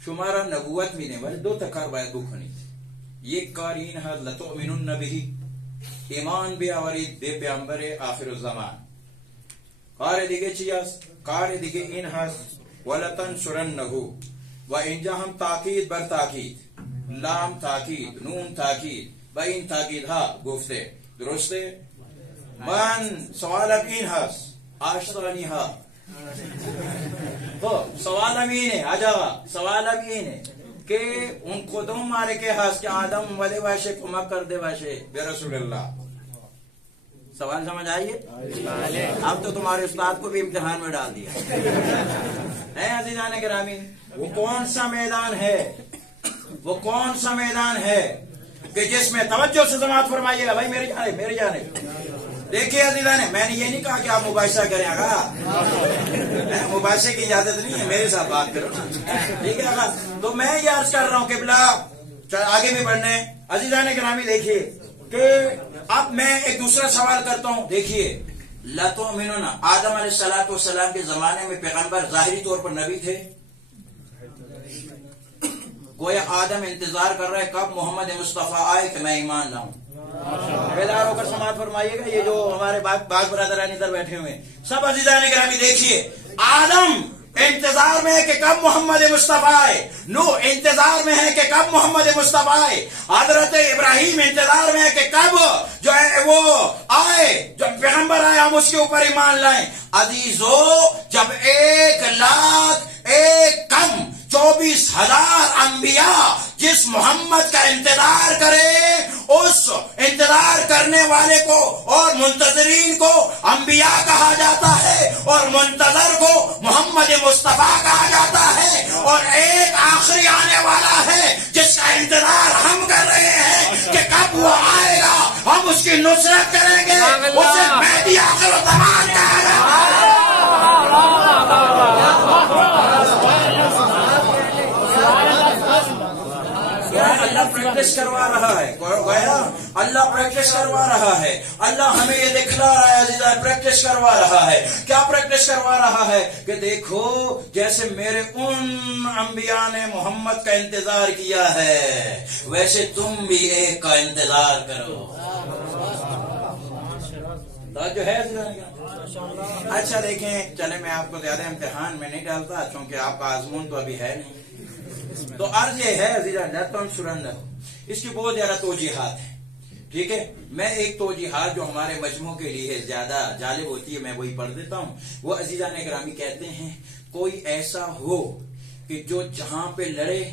شما را نبوت میدیم ولی دو تا کار باید بکنید. یک کار این هست لتؤمنن به، ایمان بیاورید به پیامبر آخر الزمان. کار دیگه چی است؟ کار دیگه این هست ولتنصرنه و اینجا هم تاکید بر تاکید، لام تاکید، نون تاکید و این تاکیدها گفته. درسته؟ من سوالم این هست آشتانی ها سوالم اینه آجا سوالم اینه کہ ان کدوم مالکے ہاس کہ آدم ودے باشے کمک کر دے باشے بے رسول اللہ. سوال سمجھ آئیے؟ اب تو تمہارے استاد کو بھی امتحان میں ڈال دیا ہے. عزیزان گرامی، وہ کون سا میدان ہے، وہ کون سا میدان ہے کہ جس میں توجہ سے سماعت فرمائیے گا. بھائی میرے جانے میرے جانے. دیکھیے عزیزان، میں نے یہ نہیں کہا کہ آپ مباحثہ کریں گا، مباحثے کی اجازت نہیں ہے، میرے ساتھ بات کرو ٹھیک ہے. تو میں یہ عرض کر رہا ہوں کہ بلا آگے بھی بڑھنے. عزیزان گرامی دیکھیے کہ اب میں ایک دوسرا سوال کرتا ہوں. دیکھیے لتؤمنون، آدم علیہ السلام کے زمانے میں پیغمبر ظاہری طور پر نبی تھے. گویا آدم انتظار کر رہا ہے کب محمد مصطفیٰ آئے کہ میں ایمان لاؤں. بیدار ہو کر سماعت فرمائیے گا. یہ جو ہمارے باغ برادران ادھر بیٹھے ہوئے سب عزیزان گرامی دیکھیے، آدم انتظار میں ہے کہ کب محمد مصطفیٰ آئے، نوح انتظار میں ہے کہ کب محمد مصطفیٰ آئے، حضرت ابراہیم انتظار میں ہے کہ کب جو ہے وہ آئے، جب پیغمبر آئے ہم اس کے اوپر ایمان لائیں. عزیزو جب 1,24,000 انبیاء جس محمد کا انتظار کرے اس انتظار کرنے والے کو اور منتظرین کو انبیاء کہا جاتا ہے اور منتظر کو محمد مصطفیٰ کہا جاتا ہے، اور ایک آخری آنے والا ہے جس کا انتظار ہم کر رہے ہیں کہ کب وہ آئے گا، ہم اس کی نصرت کریں گے، اسے مہدی آخر الزمان کہا جاتا ہے. اللہ پریکٹس کروا رہا ہے، اللہ پریکٹس کروا رہا ہے. اللہ ہمیں یہ دکھلا رہا ہے عزیزہ، پریکٹس کروا رہا ہے. کیا پریکٹس کروا رہا ہے کہ دیکھو جیسے میرے ان انبیاء نے محمد کا انتظار کیا ہے ویسے تم بھی ایک کا انتظار کرو. جو ہے اچھا دیکھیں، چلے میں آپ کو زیادہ امتحان میں نہیں ڈالتا چونکہ آپ کا آزمون تو ابھی ہے نہیں. تو عرض یہ ہے عزیزہ لتنصرنہ، اس کی بہت زیادہ توجیحات ہیں. ٹھیک ہے، میں ایک توجیحات جو ہمارے مجموع کے لیے زیادہ جالب ہوتی ہے میں وہی پڑھ دیتا ہوں. وہ عزیزان گرامی کہتے ہیں کوئی ایسا ہو کہ جو جہاں پہ لڑے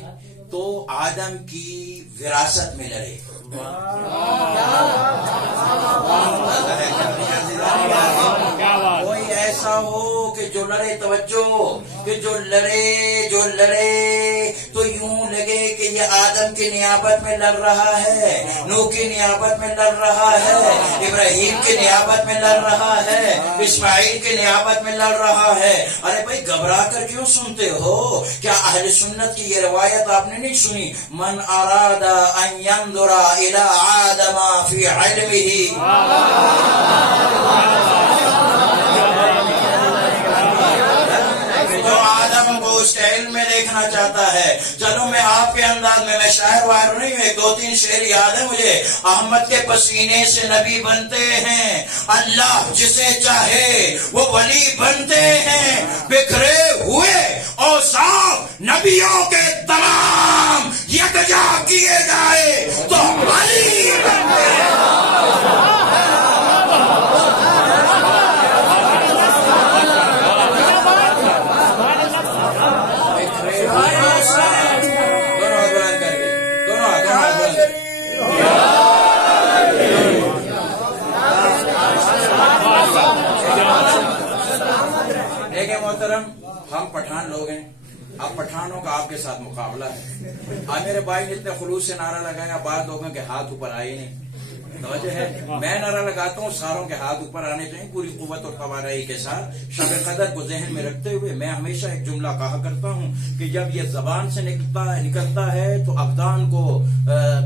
تو آدم کی وراثت میں لڑے. کوئی ایسا ہو کہ جو لڑے، توجہ، کہ جو لڑے تو یوں لگے کہ یہ آدم کی نیابت میں لڑ رہا ہے، نوح کی نیابت میں لڑ رہا ہے، ابراہیم کی نیابت میں لڑ رہا ہے، اسماعیل کی نیابت میں لڑ رہا ہے۔ ارے بھائی گھبرا کر کیوں سنتے ہو؟ کیا اہل سنت کی یہ روایت آپ نے نہیں سنی؟ من اراد ان ينظر الى آدم فی علمه، جو آدم کو اس کے علم میں دیکھنا چاہتا ہے۔ چلو میں آپ کے انداز میں شاعر وائر نہیں ہوں، ایک دو تین شعر یاد ہے مجھے۔ احمد کے پسینے سے نبی بنتے ہیں، اللہ جسے چاہے وہ ولی بنتے ہیں، بکھرے ہوئے اوصاف نبیوں کے تمام یکجا کیے جائے تو ولی بنتے ہیں۔ دیکھیں محترم، ہم پٹھان لوگ ہیں، اب پٹھانوں کا آپ کے ساتھ مقابلہ ہے۔ آج میرے بھائی نے اتنے خلوص سے نعرہ لگایا، بعض لوگوں کے ہاتھ اوپر آئے نہیں، توجہ ہے۔ میں نعرہ لگاتا ہوں ساروں کے ہاتھ اوپر آنے چاہیے پوری قوت اور توانائی کے ساتھ، شب قدر کو ذہن میں رکھتے ہوئے۔ میں ہمیشہ ایک جملہ کہا کرتا ہوں کہ جب یہ زبان سے نکلتا ہے تو ابدان کو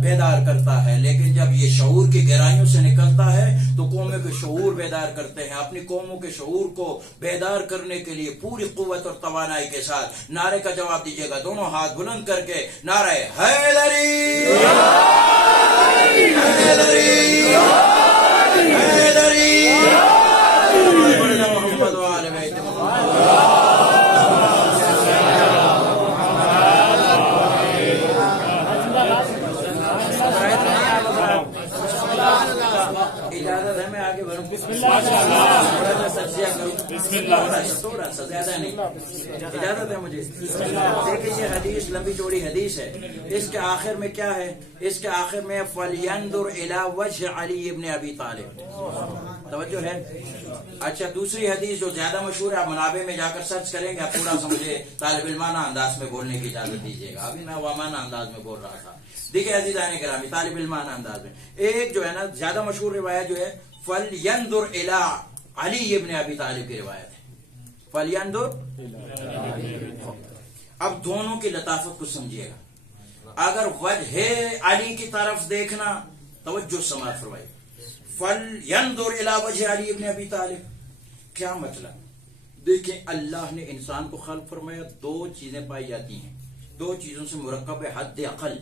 بیدار کرتا ہے، لیکن جب یہ شعور کی گہرائیوں سے نکلتا ہے تو قوموں کے شعور بیدار کرتے ہیں۔ اپنی قوموں کے شعور کو بیدار کرنے کے لیے پوری قوت اور توانائی کے ساتھ نعرے کا جواب دیجیے گا، دونوں ہاتھ بلند کر کے نعرہ حیدری حیدری حیدری محمد وآل بیت اجازت ہے میں آگے بڑھوں؟ تھوڑا سا زیادہ نہیں، اجازت ہے مجھے؟ دیکھیں یہ حدیث لمبی چوڑی حدیث ہے، اس کے آخر میں کیا ہے؟ اس کے آخر میں فَلْيَنْظُرْ إِلَى وَجْهِ عَلِيِّ بْنِ أَبِي طالب، توجہ ہے۔ اچھا دوسری حدیث جو زیادہ مشہور ہے، آپ منابع میں جا کر سرچ کریں گے، آپ تھوڑا سا مجھے طالب علمانہ انداز میں بولنے کی اجازت دیجیے گا، ابھی میں عوامانہ انداز میں بول رہا تھا۔ دیکھیں عزیزان گرامی، طالب علمانہ انداز میں ایک جو ہے نا زیادہ مشہور روایت جو ہے فَلْيَنْظُرْ إِلَى عَلِيِّ بْنِ أَبِي طالب کی روایت ہے، فَلْيَنْظُرْ۔ اب دونوں کی لطافت کو سمجھیے گا، اگر وجہ علی کی طرف دیکھنا، توجہ سماعت فرمائیے، فَلْيَنْظُرْ إِلَى وَجْهِ عَلِيِّ بْنِ أَبِي طالب، کیا مطلب؟ دیکھیں اللہ نے انسان کو خلق فرمایا، دو چیزیں پائی جاتی ہیں، دو چیزوں سے مرکب ہے حد عقل،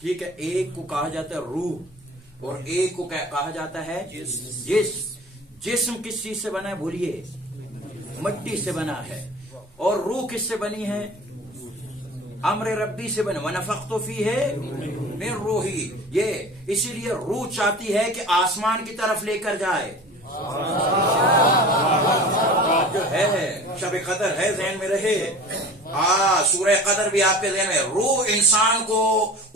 ٹھیک ہے؟ ایک کو کہا جاتا ہے روح اور ایک کو کہا جاتا ہے جسم۔ جسم کس چیز سے بنا ہے بولیے؟ مٹی سے بنا ہے، اور روح کس سے بنی ہے؟ امر ربی سے بنے، وَنَفَخْتُ فِيهِ مِن رُوحِي، یہ اسی لیے روح چاہتی ہے کہ آسمان کی طرف لے کر جائے، جو ہے شب قدر ہے ذہن میں رہے، سورہ قدر بھی آپ کے ذہن میں۔ روح انسان کو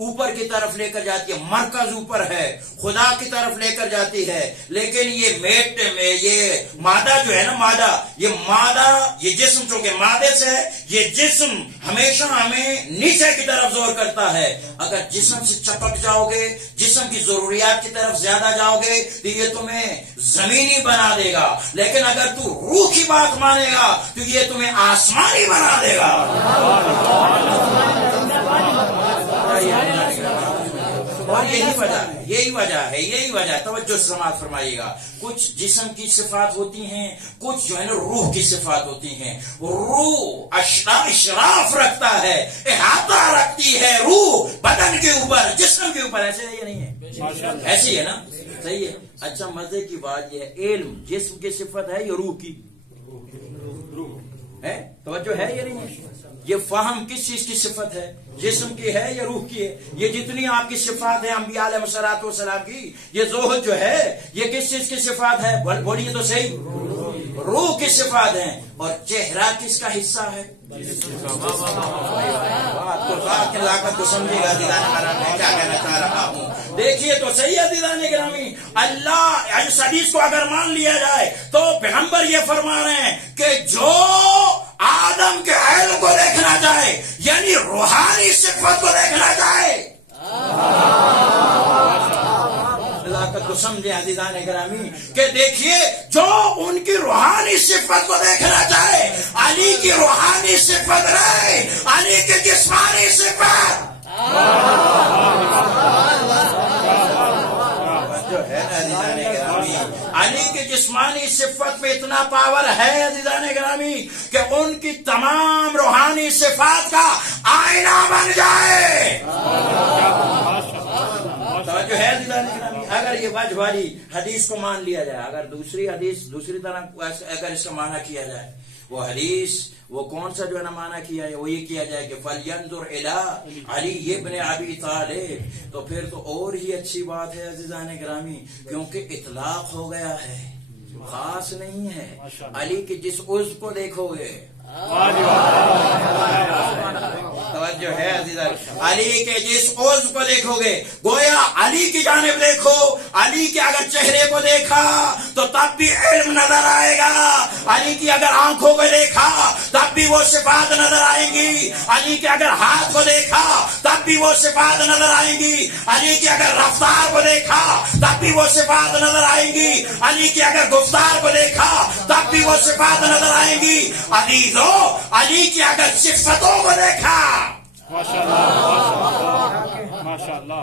اوپر کی طرف لے کر جاتی ہے، مرکز اوپر ہے، خدا کی طرف لے کر جاتی ہے، لیکن یہ مادہ جو ہے نا، مادہ یہ جسم چونکہ مادے سے ہے، یہ جسم ہمیشہ ہمیں نیچے کی طرف زور کرتا ہے۔ اگر جسم سے چپک جاؤ گے، جسم کی ضروریات کی طرف زیادہ جاؤ گے تو یہ تمہیں زمینی بنا دے گا، لیکن اگر تو روح کی بات مانے گا تو یہ تمہیں آسمانی بنا دے گا۔ اور یہی وجہ ہے، توجہ سے سماعت فرمائیے گا، کچھ جسم کی صفات ہوتی ہیں، کچھ جو ہے نا روح کی صفات ہوتی ہیں۔ روح اشراف رکھتا ہے، احاطہ رکھتی ہے روح بدن کے اوپر، جسم کے اوپر، ایسے ہے یا نہیں ہے؟ ایسی ہے نا، صحیح ہے۔ اچھا مزے کی بات یہ ہے، علم جسم کی صفت ہے یا روح کی ہے؟ توجہ ہے یا نہیں ہے؟ یہ فہم کس چیز کی صفت ہے؟ جسم کی ہے یا روح کی ہے؟ یہ جتنی آپ کی صفات ہے انبیاء علیہ الصلوۃ والسلام کی، یہ زہد جو ہے یہ کس چیز کی صفات ہے؟ بولیے تو صحیح، روح کی صفات ہیں، اور چہرہ کس کا حصہ ہے؟ آپ کو لاقت تو سمجھے گا میں کیا کہنا چاہ رہا ہوں. دیکھیے تو صحیح ہے عزیزان گرامی، اللہ اس حدیث کو اگر مان لیا جائے تو پیغمبر یہ فرما رہے ہیں کہ جو آدم کے علم کو دیکھنا چاہے، یعنی روحانی صفت کو دیکھنا چاہے، تو سمجھے عزیزان گرامی کہ دیکھیے جو ان کی روحانی صفت کو دیکھنا چاہے، علی کی روحانی صفت رہے، علی کی جسمانی صفت جو ہے عزیزان گرامی، علی کی جسمانی صفت میں اتنا پاور ہے عزیزان گرامی کہ ان کی تمام روحانی صفات کا آئینہ بن جائے. جو ہے عزیزان گرامی، اگر یہ وجہ والی حدیث کو مان لیا جائے، اگر دوسری حدیث دوسری طرح اگر اس کا معنی کیا جائے، وہ حدیث وہ کون سا جو ہے نا معنی کیا ہے، وہ یہ کیا جائے کہ فَلْيَنْظُرْ إِلَىٰ عَلِيِّ ابْنِ أَبِي طَالِبٍ، تو پھر تو اور ہی اچھی بات ہے عزیزان گرامی، کیونکہ اطلاق ہو گیا ہے، خاص نہیں ہے. علی کے جس عضو کو دیکھو گے، توجہ ہے عزیزان، علی کے جس عضو کو دیکھو گے، گویا علی کی جانب دیکھو، علی کے اگر چہرے کو دیکھا تو تب بھی علم نظر آئے گا، علی کی اگر آنکھوں کو دیکھا تب بھی وہ صفات نظر آئیں گی، علی کے اگر ہاتھ کو دیکھا تب بھی وہ صفات نظر آئیں گی، علی کی اگر رفتار کو دیکھا تب بھی وہ صفات نظر آئیں گی، علی کی اگر گفتار کو دیکھا تب بھی وہ صفات نظر آئیں گی. عزیزو، علی کی اگر صفتوں کو دیکھا،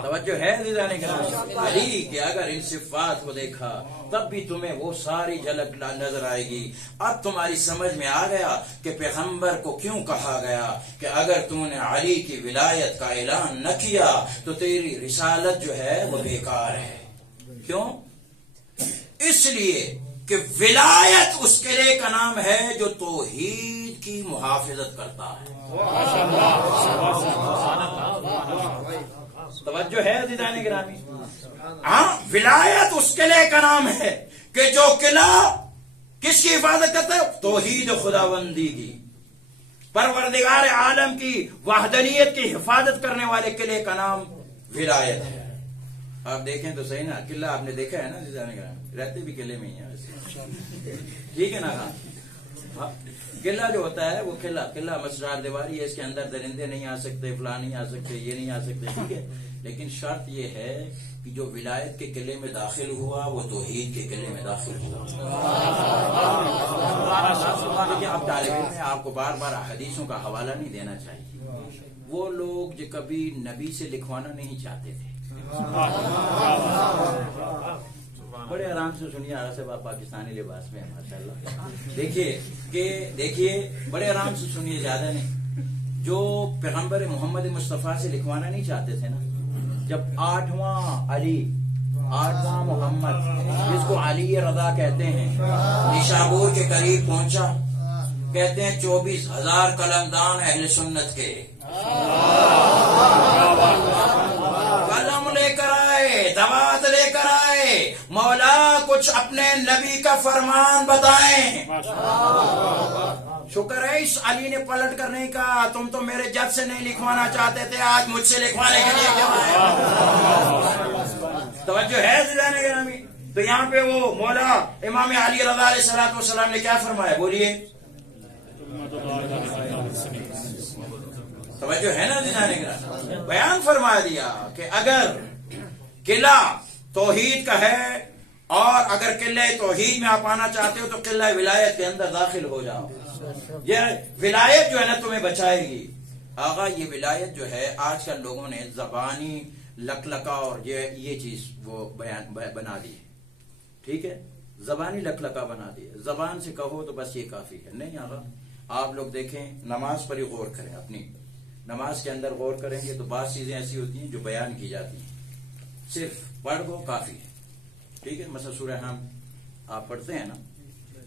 توجہ ہے عزیزان گرامی، علی کے اگر ان صفات کو دیکھا تب بھی تمہیں وہ ساری جھلک نظر آئے گی. اب تمہاری سمجھ میں آ گیا کہ پیغمبر کو کیوں کہا گیا کہ اگر تم نے علی کی ولایت کا اعلان نہ کیا تو تیری رسالت جو ہے وہ بیکار ہے. کیوں؟ اس لیے کہ ولایت اس قلعے کا نام ہے جو توحید کی محافظت کرتا ہے. توجہ ہے عزیزان گرامی، ہاں، ولایت اس قلعے کا نام ہے کہ جو قلعہ کس کی حفاظت کرتا ہے؟ توحید خداوندی کی، پروردگار عالم کی وحدانیت کی حفاظت کرنے والے قلعے کا نام ولایت ہے. آپ دیکھیں تو صحیح نا، قلعہ آپ نے دیکھا ہے نا عزیزان گرامی، رہتے بھی قلعے میں ہی ہیں، ٹھیک ہے نا. ہاں، قلعہ جو ہوتا ہے وہ قلعہ مسرار دیواری ہے، اس کے اندر درندے نہیں آ سکتے، فلاں نہیں آ سکتے، یہ نہیں آ سکتے، ٹھیک ہے. لیکن شرط یہ ہے کہ جو ولایت کے قلعے میں داخل ہوا وہ توحید کے قلعے میں داخل ہوا. دیکھیے، اب طالب علم میں آپ کو بار بار حدیثوں کا حوالہ نہیں دینا چاہیے. وہ لوگ جو کبھی نبی سے لکھوانا نہیں چاہتے تھے، بڑے آرام سے سنیے، پاکستانی لباس میں ماشاءاللہ. دیکھیے بڑے آرام سے سنیے، زیادہ نہیں. جو پیغمبر محمد مصطفیٰ سے لکھوانا نہیں چاہتے تھے نا، جب 8واں علی، 8واں محمد، جس کو علی رضا کہتے ہیں، نشابور کے قریب پہنچا، کہتے ہیں 24,000 قلمدان اہل سنت کے قلم لے کر آئے، دوات لے کر آئے، مولا کچھ اپنے نبی کا فرمان بتائیں. شکر ہے اس علی نے پلٹ کر نہیں کہا تم تو میرے جد سے نہیں لکھوانا چاہتے تھے، آج مجھ سے لکھوانے کے لیے کیوں آئے. توجہ ہے عزیزان گرامی. تو یہاں پہ وہ مولا امام علی رضا علیہ الصلوۃ والسلام نے کیا فرمایا، بولیے. توجہ ہے نا عزیزان گرامی، بیان فرما دیا کہ اگر قلعہ توحید کا ہے اور اگر قلعہ توحید میں آپ آنا چاہتے ہو تو قلعہ ولایت کے اندر داخل ہو جاؤ. یہ ولایت جو ہے نا تمہیں بچائے گی. آقا یہ ولایت جو ہے آج کل لوگوں نے زبانی لکلکا اور یہ چیز وہ بنا دی ہے، ٹھیک ہے، زبانی لکلکا بنا دی ہے. زبان سے کہو تو بس یہ کافی ہے. نہیں آقا، آپ لوگ دیکھیں، نماز پر ہی غور کریں، اپنی نماز کے اندر غور کریں گے تو بعض چیزیں ایسی ہوتی ہیں جو بیان کی جاتی ہیں، صرف پڑھ دو کافی ہے، ٹھیک ہے. مثلا سورہ ہم آپ پڑھتے ہیں نا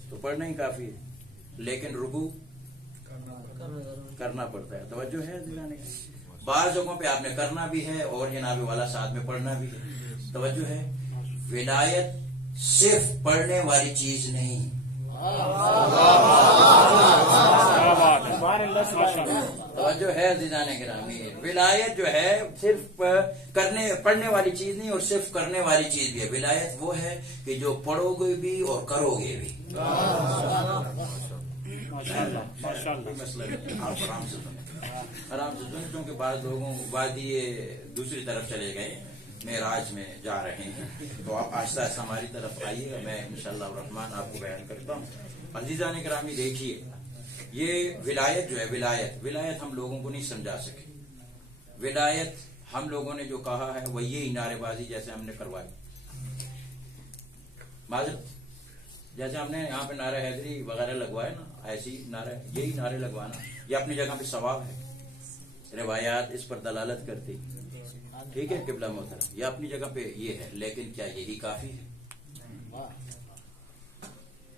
تو پڑھنا ہی کافی ہے، لیکن رکوع کرنا پڑتا ہے. توجہ ہے، بعض جگہوں پہ آپ نے کرنا بھی ہے اور جناب والا ساتھ میں پڑھنا بھی ہے. توجہ ہے، ولایت صرف پڑھنے والی چیز نہیں، توجہ ہے عزیزان گرامی، ولایت جو ہے صرف پڑھنے والی چیز نہیں اور صرف کرنے والی چیز بھی ہے. ولایت وہ ہے کہ جو پڑھو گے بھی اور کرو گے بھی. مسئلہ آپ آرام سے سنیں کیونکہ بعض لوگوں بعد یہ دوسری طرف چلے گئے، معراج میں جا رہے ہیں، تو آپ آہستہ آہستہ ہماری طرف آئیے، میں انشاءاللہ الرحمن آپ کو بیان کرتا ہوں. عزیزان گرامی دیکھیے، یہ ولایت جو ہے، ولایت ہم لوگوں کو نہیں سمجھا سکے. ولایت ہم لوگوں نے جو کہا ہے وہ یہی نعرے بازی جیسے ہم نے کروائی، جیسے ہم نے یہاں پہ نعرہ حیدری وغیرہ لگوائے نا، ایسی یہی نعرے لگوانا، یہ اپنی جگہ پہ ثواب ہے، روایات اس پر دلالت کرتی، ٹھیک ہے قبلہ محترم، یہ اپنی جگہ پہ یہ ہے، لیکن کیا یہی کافی ہے؟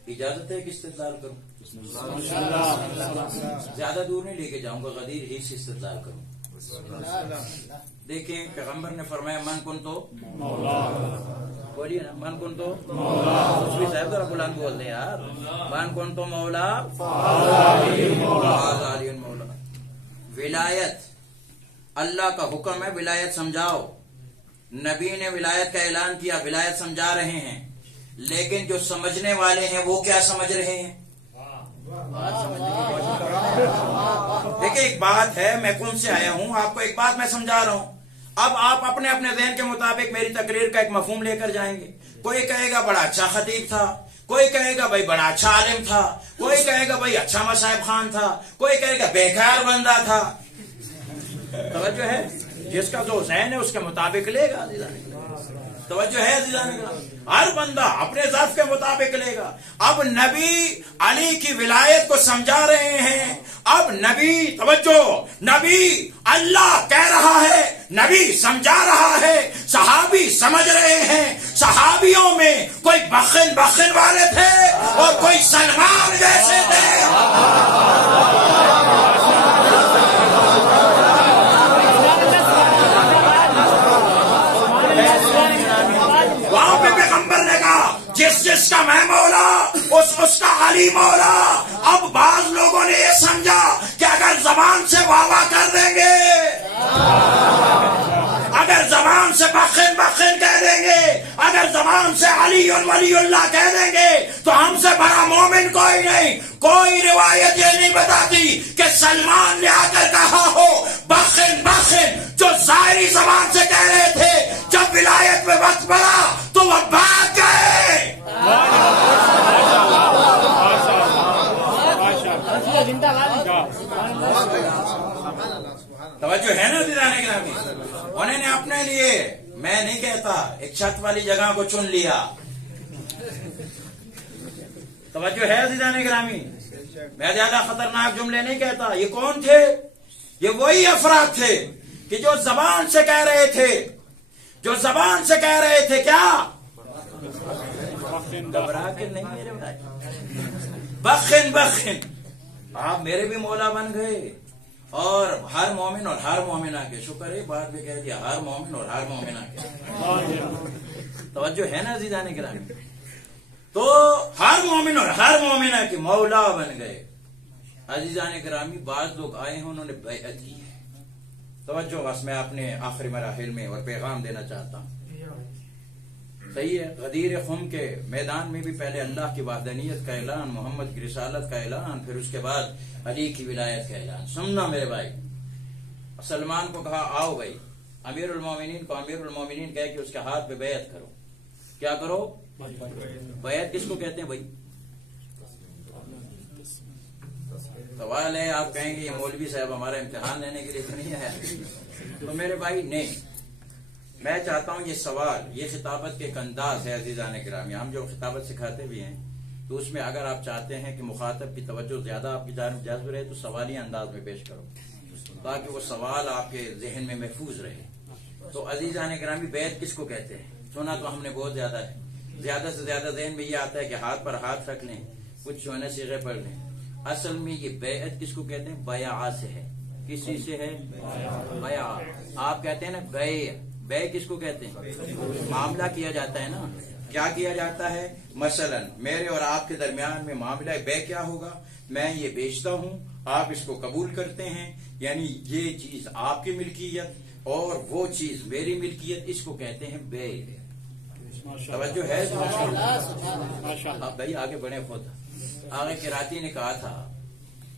اجازت ہے کہ استدلال کروں؟ زیادہ دور نہیں لے کے جاؤں گا، غدیر ہی سے استدلال کروں. دیکھیں پیغمبر نے فرمایا من کن تو بولیے نا، من کن تو صاحب ذرا بلند بول دیں یار، من کن تو مولا علی مولا. ولایت اللہ کا حکم ہے، ولایت سمجھاؤ. نبی نے ولایت کا اعلان کیا، ولایت سمجھا رہے ہیں، لیکن جو سمجھنے والے ہیں وہ کیا سمجھ رہے ہیں؟ دیکھیں ایک بات ہے، میں کون سے آیا ہوں، آپ کو ایک بات میں سمجھا رہا ہوں. اب آپ اپنے اپنے ذہن کے مطابق میری تقریر کا ایک مفہوم لے کر جائیں گے. کوئی کہے گا بڑا اچھا خطیب تھا، کوئی کہے گا بھائی بڑا اچھا عالم تھا، کوئی کہے گا بھائی اچھا مصاحب خان تھا، کوئی کہے گا بیکار بندہ تھا. توجہ ہے، جس کا جو ذہن ہے اس کے مطابق لے گا. توجہ ہے عزیزان، ہر بندہ اپنے ذات کے مطابق لے گا. اب نبی علی کی ولایت کو سمجھا رہے ہیں. اب نبی توجہ، نبی اللہ کہہ رہا ہے، نبی سمجھا رہا ہے، صحابی سمجھ رہے ہیں. صحابیوں میں کوئی بخن والے تھے اور کوئی سلمان جیسے تھے. وہاں پہ پیغمبر نے کہا جس کا میں مولا اس کا علی مولا. اب بعض لوگوں نے یہ سمجھا کہ اگر زبان سے واہ واہ کر دیں گے، اگر زبان سے بخن کہہ دیں گے، اگر زبان سے علی ولی اللہ کہہ دیں گے تو ہم سے بڑا مومن کوئی نہیں. کوئی روایت یہ نہیں بتاتی کہ سلمان نے آ کر کہا ہو بخن جو ظاہری زبان سے کہہ رہے تھے، جب ولایت میں وقت پڑا تو وہ بھاگ گئے. توجہ ہے نا دیدانے گرامی، انہوں نے اپنے لیے، میں نہیں کہتا، ایک چھت والی جگہ کو چن لیا. توجہ ہے دیدانے گرامی، میں زیادہ خطرناک جملے نہیں کہتا. یہ کون تھے؟ یہ وہی افراد تھے کہ جو زبان سے کہہ رہے تھے، جو زبان سے کہہ رہے تھے کیا؟ گھبرا کے نہیں میرے بھائی، بخن. آپ میرے بھی مولا بن گئے اور ہر مومن اور ہر مومنہ کے، شکر ہے بات بھی کہہ دیا، ہر مومن اور ہر مومنہ کے. توجہ ہے نا عزیزان گرامی، تو ہر مومن اور ہر مومنہ کے مولا بن گئے. عزیزان گرامی بعض لوگ آئے ہیں، انہوں نے بیعت کی ہے. توجہ، بس میں اپنے آخری مراحل میں اور پیغام دینا چاہتا ہوں. صحیح ہے، غدیر خم کے میدان میں بھی پہلے اللہ کی وحدانیت کا اعلان، محمد کی رسالت کا اعلان، پھر اس کے بعد علی کی ولایت کا اعلان. سننا میرے بھائی، سلمان کو کہا آؤ بھائی، امیر المومنین کو امیر المومنین کہہ کے اس کے ہاتھ پہ بیعت کرو. کیا کرو؟ بیعت کس کو کہتے ہیں بھائی؟ سوال ہے، آپ کہیں گے یہ مولوی صاحب ہمارا امتحان لینے کے لیے تو نہیں ہے. تو میرے بھائی نہیں، میں چاہتا ہوں یہ سوال، یہ خطابت کے ایک انداز ہے عزیزان گرامی. ہم جو خطابت سکھاتے بھی ہیں تو اس میں اگر آپ چاہتے ہیں کہ مخاطب کی توجہ زیادہ آپ کی جانب جذب رہے تو سوالی انداز میں پیش کرو تاکہ وہ سوال آپ کے ذہن میں محفوظ رہے. تو عزیزان گرامی بیعت کس کو کہتے ہیں؟ سنا تو ہم نے بہت زیادہ ہے، زیادہ سے زیادہ ذہن میں یہ آتا ہے کہ ہاتھ پر ہاتھ رکھ لیں، کچھ جو ہے نا صیغے پڑھ لیں. اصل میں یہ بیعت کس کو کہتے ہیں؟ بیع سے ہے. کس چیز سے ہے؟ بیع. آپ کہتے ہیں نا بیع، بیع کس کو کہتے ہیں؟ معاملہ کیا جاتا ہے نا، کیا کیا جاتا ہے؟ مثلا میرے اور آپ کے درمیان میں معاملہ بے کیا ہوگا؟ میں یہ بیچتا ہوں، آپ اس کو قبول کرتے ہیں، یعنی یہ چیز آپ کی ملکیت اور وہ چیز میری ملکیت، اس کو کہتے ہیں بے۔ توجہ ہے؟ آپ بھائی آگے بڑھے خود۔ آگے کراتی نے کہا تھا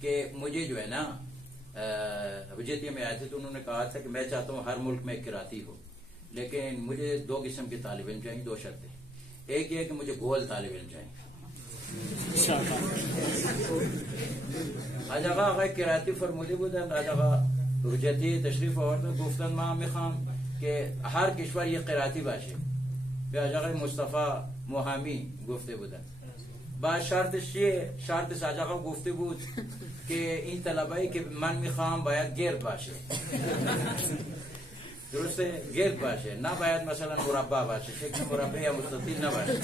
کہ مجھے جو ہے نا وجیتیہ میں آئے تھے تو انہوں نے کہا تھا کہ میں چاہتا ہوں ہر ملک میں ایک کراتی ہو، لیکن مجھے 2 قسم کے طالب علم چاہیے، 2 شرطیں۔ ایک یہ کہ مجھے گول طالب علم چاہیے۔ آج آقا کراتی فرموده بودن، آج آقا حجتی تشریف آوردن گفتن ما میخوام که هر کشور یک قراتی باشه. به آج آقا مصطفی موهمی گفته بودن. بعد شرطش چیه؟ شرطش آج آقا گفته بود که این طلبایی که من میخوام باید گرد باشه. درسته؟ گرد باشه، نه باید مثلا مربع باشه، شکل مربع یا مستطیل نباشه.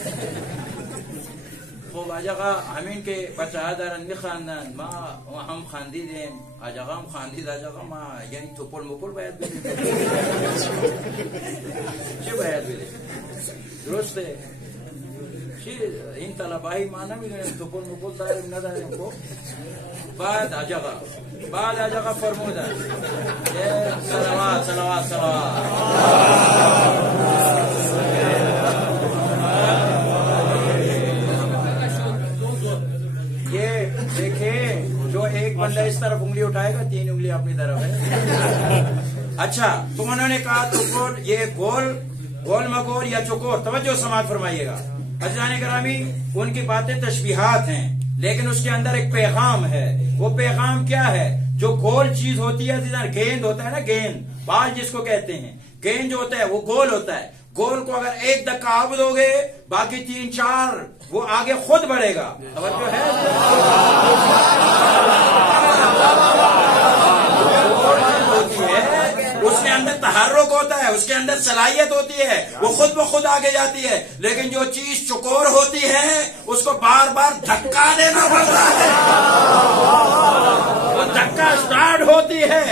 خب آج آقا همین که بچه ها دارن میخواندن، ما هم خاندیدیم، آج آقا هم خاندید، آج آقا ما یعنی توپل مپل باید بدیم. چه باید بدیم؟ درسته؟ چی این طلبایی ما نمیدونیم توپل مپل داریم نداریم. خب بعد آج آقا فرمودن صلوات صلوات صلوات ایک بندہ اس طرف انگلی اٹھائے گا، 3 انگلی اپنی طرف ہے۔ اچھا تو انہوں نے کہا تو یہ گول مگول یا چکور، توجہ سماعت فرمائیے گا عزیزان گرامی، ان کی باتیں تشبیہات ہیں لیکن اس کے اندر ایک پیغام ہے۔ وہ پیغام کیا ہے؟ جو گول چیز ہوتی ہے عزیزان، گیند ہوتا ہے نا، گیند بال جس کو کہتے ہیں، گیند جو ہوتا ہے وہ گول ہوتا ہے۔ گول کو اگر ایک دکہ آپ دو گے، باقی 3-4 وہ آگے خود بڑھے گا۔ توجہ ہے؟ اس کے اندر تحرک ہوتا ہے، اس کے اندر صلاحیت ہوتی ہے، وہ خود بخود آگے جاتی ہے۔ لیکن جو چیز چکور ہوتی ہے اس کو بار بار دھکا دینا پڑتا ہے، وہ دھکا اسٹارٹ ہوتی ہے۔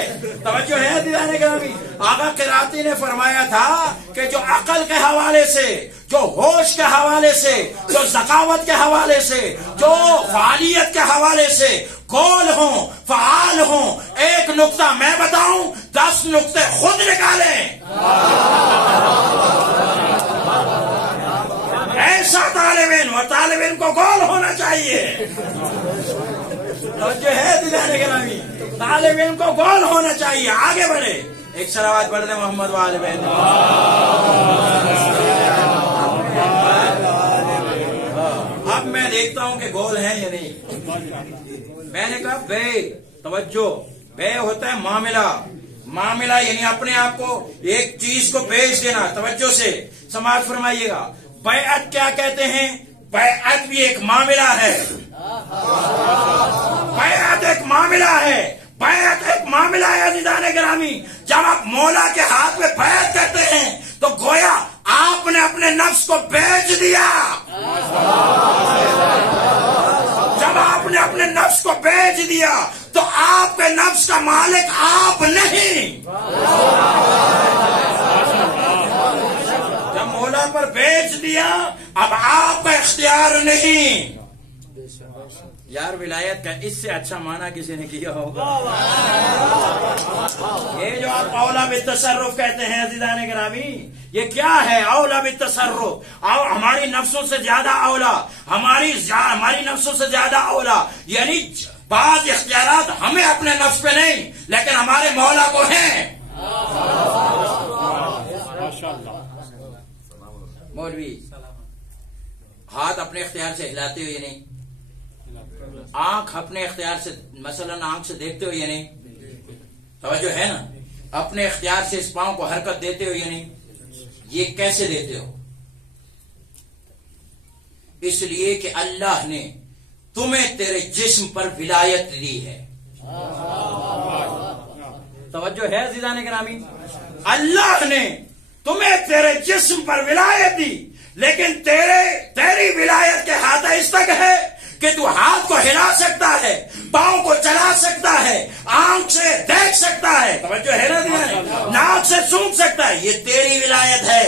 توجہ ہے دیدان گرامی؟ آقا قراتی نے فرمایا تھا کہ جو عقل کے حوالے سے، جو ہوش کے حوالے سے، جو ذکاوت کے حوالے سے، جو فعالیت کے حوالے سے گول ہوں، فعال ہوں، ایک نقطہ میں بتاؤں، 10 نقطے خود نکالیں۔ ایسا طالب علم، اور طالب علم کو گول ہونا چاہیے۔ توجہ ہے دیدان گرامی؟ طالب علم کو گول ہونا چاہیے، آگے بڑھے۔ ایک صلوات پڑھ دیں محمد وآل بیت۔ اب میں دیکھتا ہوں کہ گول ہے یا نہیں۔ میں نے کہا بے، توجہ، بے ہوتا ہے معاملہ یعنی اپنے آپ کو ایک چیز کو بیچ دینا۔ توجہ سے سماعت فرمائیے گا۔ بیعت کیا کہتے ہیں؟ بیعت بھی ایک معاملہ ہے، بیعت ایک معاملہ ہے، بیعت ایک معاملہ ہے عزیزان گرامی۔ جب آپ مولا کے ہاتھ میں بیعت کرتے ہیں تو گویا آپ نے اپنے نفس کو بیچ دیا۔ جب آپ نے اپنے نفس کو بیچ دیا تو آپ کے نفس کا مالک آپ نہیں۔ جب مولا پر بیچ دیا اب آپ کا اختیار نہیں۔ یار ولایت کا اس سے اچھا معنی کسی نے کیا ہوگا؟ یہ جو آپ اولا بالتصرف کہتے ہیں عزیزان گرامی، یہ کیا ہے؟ اولا بالتصرف، ہماری نفسوں سے زیادہ اولا، ہماری نفسوں سے زیادہ اولا، یعنی بعض اختیارات ہمیں اپنے نفس پہ نہیں لیکن ہمارے مولا کو ہیں۔ مولوی ہاتھ اپنے اختیار سے ہلاتے ہو یا نہیں؟ آنکھ اپنے اختیار سے، مثلا آنکھ سے دیکھتے ہو یا نہیں؟ توجہ ہے نا؟ اپنے اختیار سے اس پاؤں کو حرکت دیتے ہو یا نہیں؟ یہ کیسے دیتے ہو؟ اس لیے کہ اللہ نے تمہیں تیرے جسم پر ولایت دی ہے۔ توجہ ہے عزیزان گرامی؟ اللہ نے تمہیں تیرے جسم پر ولایت دی، لیکن تیری ولایت کے ہاتھ اس تک ہے کہ تو ہاتھ کو ہلا سکتا ہے، پاؤں کو چلا سکتا ہے، آنکھ سے دیکھ سکتا ہے، توجہ ہے نا، ناک سے سونگھ سکتا ہے، یہ تیری ولایت ہے۔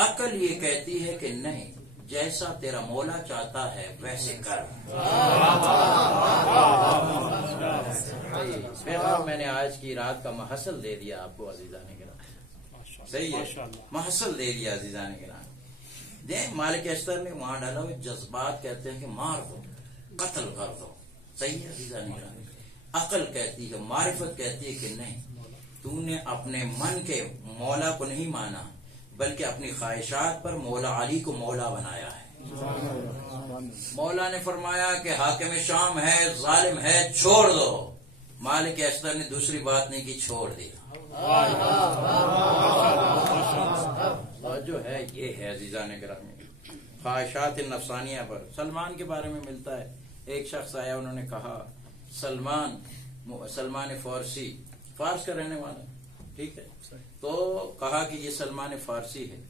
عقل یہ کہتی ہے کہ نہیں، جیسا تیرا مولا چاہتا ہے ویسے کر۔ پیغام میں نے آج کی رات کا محصل دے دیا آپ کو عزیزان کرام، صحیح ہے، محصل دے دیا عزیزان کرام۔ دیکھ مالک اشتر نے وہاں ڈالا ہوئے جذبات کہتے ہیں کہ مار دو، قتل کر دو، صحیح ہے عزیزان کرام۔ عقل کہتی ہے، معرفت کہتی ہے کہ نہیں، تو نے اپنے من کے مولا کو نہیں مانا بلکہ اپنی خواہشات پر مولا علی کو مولا بنایا ہے۔ مولا نے فرمایا کہ حاکم شام ہے، ظالم ہے، چھوڑ دو۔ مالک اشتر نے دوسری بات نہیں کی، چھوڑ دیا۔ جو ہے یہ ہے عزیزان گرامی، خواہشات نفسانیہ پر۔ سلمان کے بارے میں ملتا ہے، ایک شخص آیا، انہوں نے کہا سلمان فارسی، فارس کا رہنے والا، ٹھیک ہے، تو کہا کہ یہ سلمان فارسی ہے۔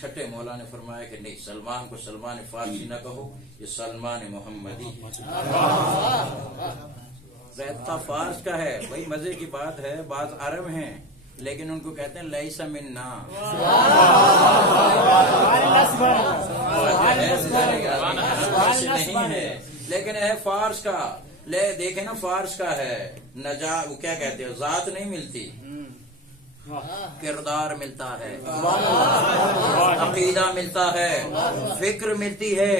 چھٹے مولا نے فرمایا کہ نہیں، سلمان کو سلمان فارسی نہ کہو، یہ سلمان محمدی رہتا فارس کا ہے۔ بھائی مزے کی بات ہے، بعض عرب ہیں لیکن ان کو کہتے ہیں لیسا منا، نہیں ہے لیکن ہے فارس کا، لے دیکھیں نا فارس کا ہے، وہ کیا کہتے ہیں، ذات نہیں ملتی، کردار ملتا ہے، عقیدہ ملتا ہے، فکر ملتی ہے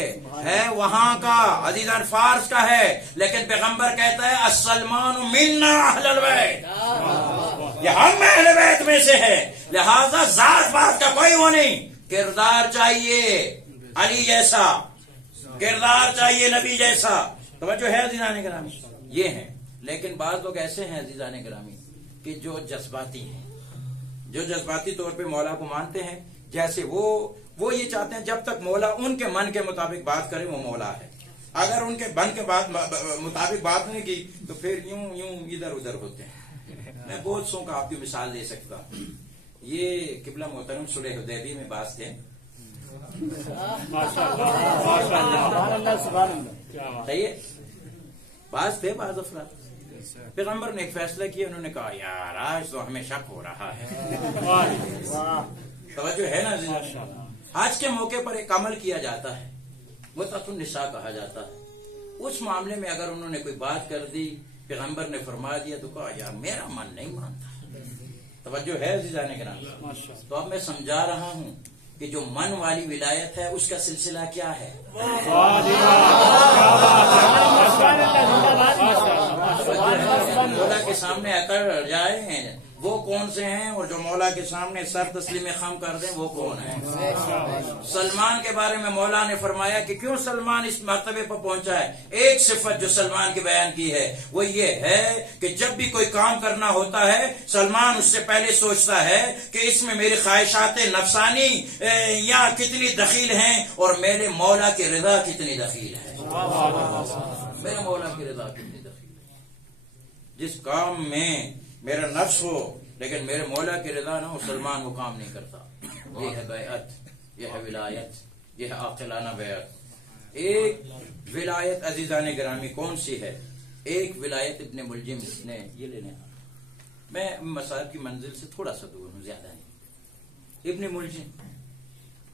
وہاں کا، عزیزان فارس کا ہے، لیکن پیغمبر کہتا ہے السلمان منا اہل البیت، یہ ہم اہل بیت میں سے ہے، لہذا ذات بات کا کوئی وہ نہیں، کردار چاہیے علی جیسا، کردار چاہیے نبی جیسا۔ توجہ ہے عزیزان گرامی، یہ ہیں۔ لیکن بعض لوگ ایسے ہیں عزیزان گرامی کہ جو جذباتی ہیں، جو جذباتی طور پہ مولا کو مانتے ہیں، جیسے وہ یہ چاہتے ہیں جب تک مولا ان کے من کے مطابق بات کرے وہ مولا ہے، اگر ان کے من کے مطابق بات نہیں کی تو پھر یوں ادھر ادھر ہوتے ہیں۔ میں بہت سو کا آپ کی مثال دے سکتا ہوں، یہ قبلہ محترم صلح حدیبیہ میں باز تھے، صحیح ہے، باز تھے بعض افراد، پیغمبر نے ایک فیصلہ کیا، انہوں نے کہا یار آج تو ہمیں شک ہو رہا ہے، توجہ ہے نا، آج کے موقع پر ایک عمل کیا جاتا ہے، متعۃ النساء کہا جاتا ہے، اس معاملے میں اگر انہوں نے کوئی بات کر دی، پیغمبر نے فرما دیا تو کہا یار میرا من نہیں مانتا، توجہ ہے عزیزان کرام۔ تو اب میں سمجھا رہا ہوں کہ جو من والی ولایت ہے اس کا سلسلہ کیا ہے، مولا کے سامنے اکڑ جائے ہیں وہ کون سے ہیں، اور جو مولا کے سامنے سر تسلیم خم کر دیں وہ کون ہیں۔ سلمان کے بارے میں مولا نے فرمایا کہ کیوں سلمان اس مرتبے پر پہنچا ہے، ایک صفت جو سلمان کی بیان کی ہے وہ یہ ہے کہ جب بھی کوئی کام کرنا ہوتا ہے سلمان اس سے پہلے سوچتا ہے کہ اس میں میری خواہشات نفسانی یا کتنی دخیل ہیں اور میرے مولا کی رضا کتنی دخیل ہے، میرے مولا کی رضا کتنی دخیل ہے۔ جس کام میں میرا نفس ہو لیکن میرے مولا کی رضا نہ ہو، سلمان وہ کام نہیں کرتا۔ یہ ہے بیعت، یہ ہے ولایت، یہ ہے عاقلانہ بیعت۔ ایک ولایت عزیزان گرامی کون سی ہے، ایک ولایت ابن ملجم نے یہ لینے، میں مسائل کی منزل سے تھوڑا سا دور ہوں، زیادہ نہیں۔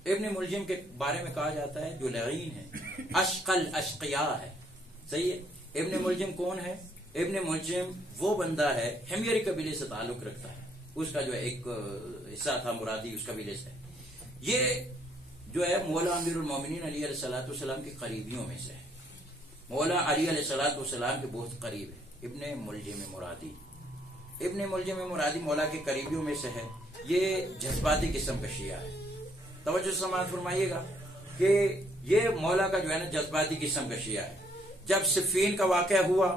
ابن ملجم کے بارے میں کہا جاتا ہے جو لعین ہے، اشقل اشقیاء ہے، صحیح ہے۔ ابن ملجم کون ہے؟ ابن ملجم وہ بندہ ہے حمیری قبیلے سے تعلق رکھتا ہے، اس کا جو ایک حصہ تھا مرادی اس قبیلے سے، یہ جو ہے مولا امیر المومنین علی علیہ الصلوۃ والسلام کے قریبیوں میں سے ہے، مولا علی علیہ الصلوۃ والسلام کے بہت قریب ہے۔ ابن ملجم مرادی مولا کے قریبیوں میں سے ہے، یہ جذباتی قسم کا شیعہ ہے، توجہ سماعت فرمائیے گا کہ یہ مولا کا جو ہے نا جذباتی قسم کا شیعہ ہے۔ جب صفین کا واقعہ ہوا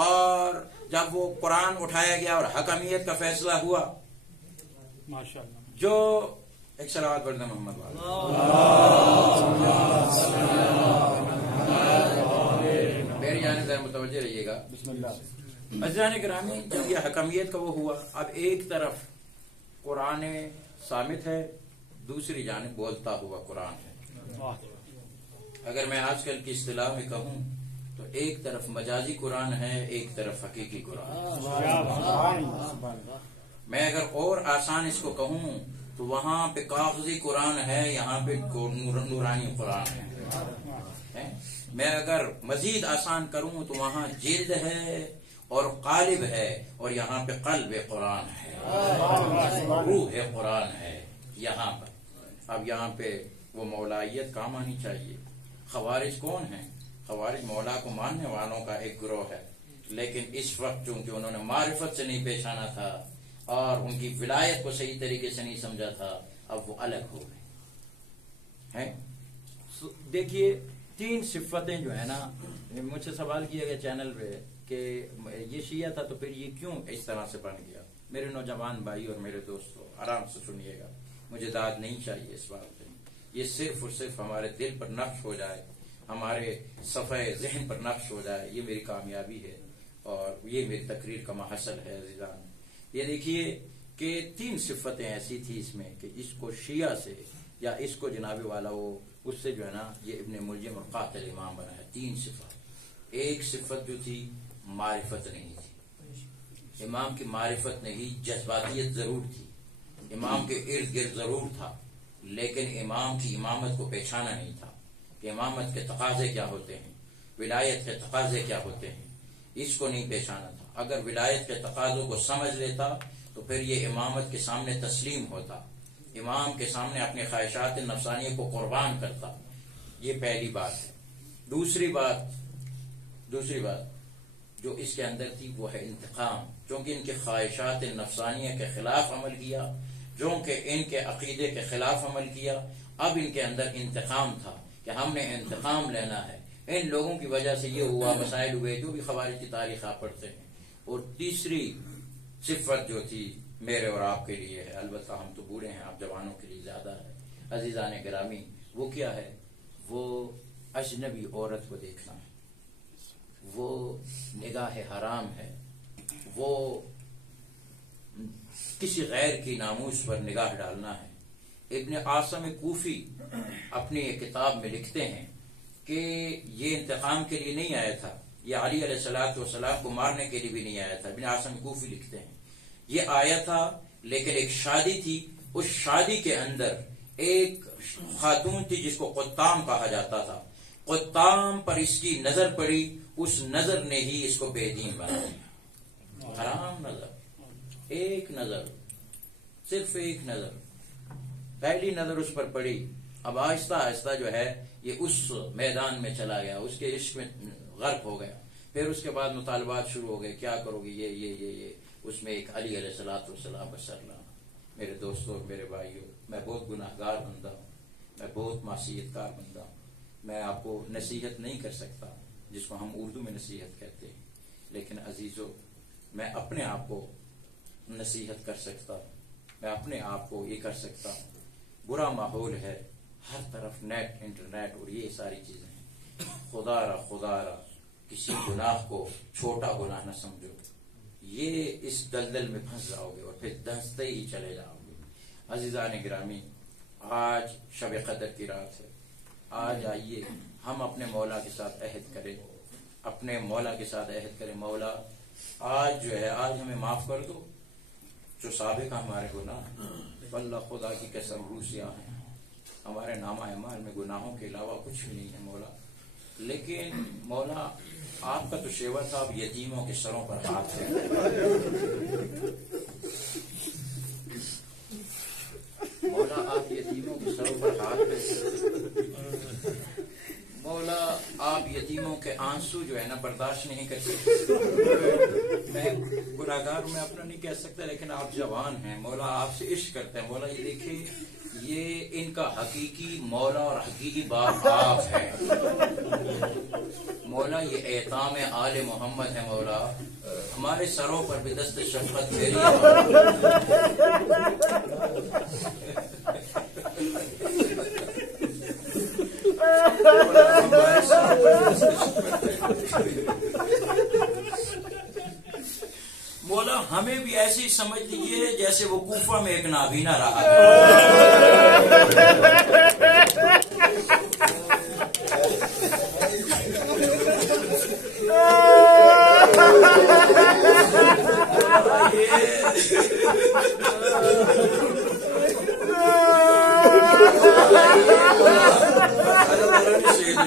اور جب وہ قرآن اٹھایا گیا اور حکمیت کا فیصلہ ہوا، جو ایک صلوات پڑھنا محمد میری جانب سے متوجہ رہیے گا، عزیزان گرامی، جب یہ حکمیت کا وہ ہوا، اب ایک طرف قرآن صامت ہے، دوسری جانب بولتا ہوا قرآن ہے۔ اگر میں آج کل کی اصطلاح میں کہوں تو ایک طرف مجازی قرآن ہے، ایک طرف حقیقی قرآن۔ میں اگر اور آسان اس کو کہوں تو وہاں پہ کاغذی قرآن ہے، یہاں پہ نورانی قرآن ہے۔ میں اگر مزید آسان کروں تو وہاں جلد ہے اور قالب ہے، اور یہاں پہ قلب قرآن ہے، روح قرآن ہے یہاں پر۔ اب یہاں پہ وہ مولائیت کام آنی چاہیے۔ خوارج کون ہیں؟ خوارج مولا کو ماننے والوں کا ایک گروہ ہے، لیکن اس وقت چونکہ انہوں نے معرفت سے نہیں پیش آنا تھا اور ان کی ولایت کو صحیح طریقے سے نہیں سمجھا تھا، اب وہ الگ ہو گئے۔ دیکھیے 3 صفتیں جو ہے نا، مجھ سے سوال کیا گیا چینل پہ کہ یہ شیعہ تھا تو پھر یہ کیوں اس طرح سے بن گیا؟ میرے نوجوان بھائی اور میرے دوستو آرام سے سنیے گا، مجھے داد نہیں چاہیے اس بات پہ، یہ صرف اور صرف ہمارے دل پر نقش ہو جائے، ہمارے صفحے ذہن پر نقش ہو جائے، یہ میری کامیابی ہے اور یہ میری تقریر کا محصل ہے عزیزان۔ یہ دیکھیے کہ 3 صفتیں ایسی تھی اس میں کہ اس کو شیعہ سے یا اس کو جناب والا وہ اس سے جو ہے نا یہ ابن ملجم اور قاتل امام بنا ہے۔ 3 صفت۔ ایک صفت جو تھی معرفت نہیں تھی، امام کی معرفت نہیں، جذباتیت ضرور تھی، امام کے ارد گرد ضرور تھا، لیکن امام کی امامت کو پہچانا نہیں تھا کہ امامت کے تقاضے کیا ہوتے ہیں، ولایت کے تقاضے کیا ہوتے ہیں، اس کو نہیں پہچانا تھا۔ اگر ولایت کے تقاضوں کو سمجھ لیتا تو پھر یہ امامت کے سامنے تسلیم ہوتا، امام کے سامنے اپنے خواہشات نفسانیہ کو قربان کرتا۔ یہ پہلی بات ہے۔ دوسری بات جو اس کے اندر تھی وہ ہے انتقام، چونکہ ان کے خواہشات نفسانیہ کے خلاف عمل کیا، چونکہ ان کے عقیدے کے خلاف عمل کیا، اب ان کے اندر انتقام تھا کہ ہم نے انتقام لینا ہے، ان لوگوں کی وجہ سے یہ ہوا، مسائل ہوئے، جو بھی خوارج کی تاریخ آپ پڑھتے ہیں۔ اور تیسری صفت جو تھی میرے اور آپ کے لیے ہے، البتہ ہم تو بوڑھے ہیں، آپ جوانوں کے لیے زیادہ ہے عزیزان گرامی، وہ کیا ہے؟ وہ اجنبی عورت کو دیکھنا ہے، وہ نگاہ حرام ہے، وہ کسی غیر کی ناموس پر نگاہ ڈالنا ہے۔ ابن عاصم کوفی اپنی ایک کتاب میں لکھتے ہیں کہ یہ انتقام کے لیے نہیں آیا تھا، یہ علی علیہ السلام کو مارنے کے لیے بھی نہیں آیا تھا۔ ابن عاصم کوفی لکھتے ہیں یہ آیا تھا، لیکن ایک شادی تھی، اس شادی کے اندر ایک خاتون تھی جس کو قطام کہا جاتا تھا، قطام پر اس کی نظر پڑی، اس نظر نے ہی اس کو بے دین بنا دیا۔ حرام نظر، ایک نظر، صرف ایک نظر، پہلی نظر اس پر پڑی، اب آہستہ آہستہ جو ہے یہ اس میدان میں چلا گیا، اس کے عشق میں غرق ہو گیا۔ پھر اس کے بعد مطالبات شروع ہو گئے، کیا کرو گی، یہ اس میں ایک علی علیہ السلام بسرلا۔ میرے دوستوں، میرے بھائیوں، میں بہت گناہ گار بندہ ہوں، میں بہت معصیت کار بندہ ہوں، میں آپ کو نصیحت نہیں کر سکتا جس کو ہم اردو میں نصیحت کہتے ہیں، لیکن عزیزو میں اپنے آپ کو نصیحت کر سکتا ہوں، میں اپنے آپ کو یہ کر سکتا ہوں۔ برا ماحول ہے ہر طرف، نیٹ، انٹرنیٹ اور یہ ساری چیزیں ہیں۔ خدا را کسی گناہ کو چھوٹا گناہ نہ سمجھو، یہ اس دلدل میں پھنس جاؤ گے اور پھر دھنستے ہی چلے جاؤ گے۔ عزیزان گرامی، آج شب قدر کی رات ہے، آج آئیے ہم اپنے مولا کے ساتھ عہد کریں، اپنے مولا کے ساتھ عہد کریں، مولا آج جو ہے آج ہمیں معاف کر دو جو سابق ہمارے گناہ، اللہ خدا کی قسم روسیاں ہیں، ہمارے نامہ اعمال میں گناہوں کے علاوہ کچھ بھی نہیں ہے مولا، لیکن مولا آپ کا تو شیوا تھا، اب یتیموں کے سروں پر ہاتھ ہے۔ مولا آپ یتیموں کے سروں پر ہاتھ ہے، مولا آپ یتیموں کے آنسو جو ہے نا برداشت نہیں کر سکتے۔ میں گناہگار ہوں، میں اپنا نہیں کہہ سکتا، لیکن آپ جوان ہیں مولا، آپ سے عشق کرتے ہیں مولا۔ یہ دیکھیں، یہ ان کا حقیقی مولا اور حقیقی باپ آپ ہے مولا، یہ ایتام آل محمد ہے مولا، ہمارے سروں پر بھی دست شفقت پھیری مولا، ہمیں بھی ایسی سمجھ لیجیے جیسے وہ کوفہ میں ایک نابینا رہا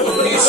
19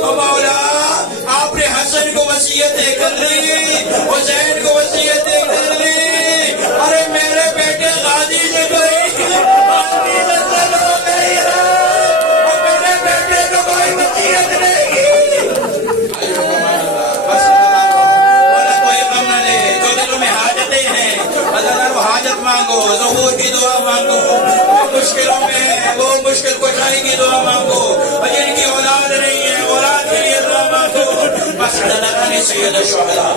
مولا آپ نے حسن کو وصیتیں کر لی, حسین کو وصیتیں کر لی. ارے میرے بیٹے غازی نے کوئی آدمی نظر ہو گئی ہے اور میرے بیٹے کو کوئی وصیت نہیں کی. بس مولا کوئی غم نہ لے, جو دلوں میں حاجتیں ہیں اللہ حاجت مانگو, ظہور کی دعا مانگو, مشکلوں میں وہ مشکل کشائی کی دعا مانگو, جن کی اولاد نہیں ہے اولاد کے لیے دعا مانگو. بس اللہ نے سید الشہداء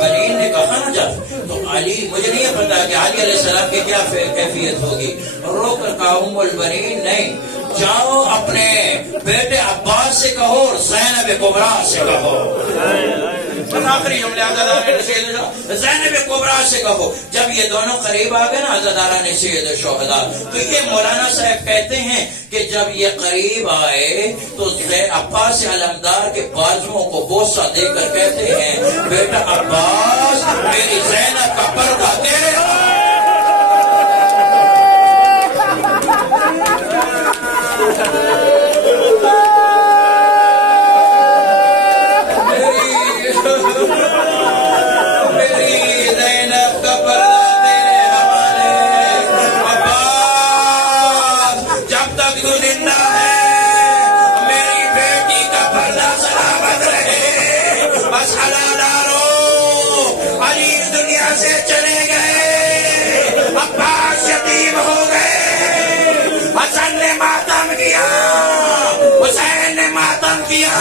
بنین نے کہا نا جب تو علی, مجھے نہیں پتا کہ علی علیہ السلام کی کیا کیفیت ہوگی. رو کر کہا ام البنین نہیں, جاؤ اپنے بیٹے عباس سے کہو اور زینب کبریٰ سے کہو. آخری جملے زینب کبریٰ سے کہو. جب یہ دونوں قریب آ گئے نا عزادارہ نے سید الشہداء, تو یہ مولانا صاحب کہتے ہیں کہ جب یہ قریب آئے تو عباس علمدار کے بازوؤں کو بوسہ دے کر کہتے ہیں بیٹا عباس میری زینب کا پردہ تیرے سے چلے گئے. عباس یتیم ہو گئے, حسن نے ماتم کیا, حسین نے ماتم کیا.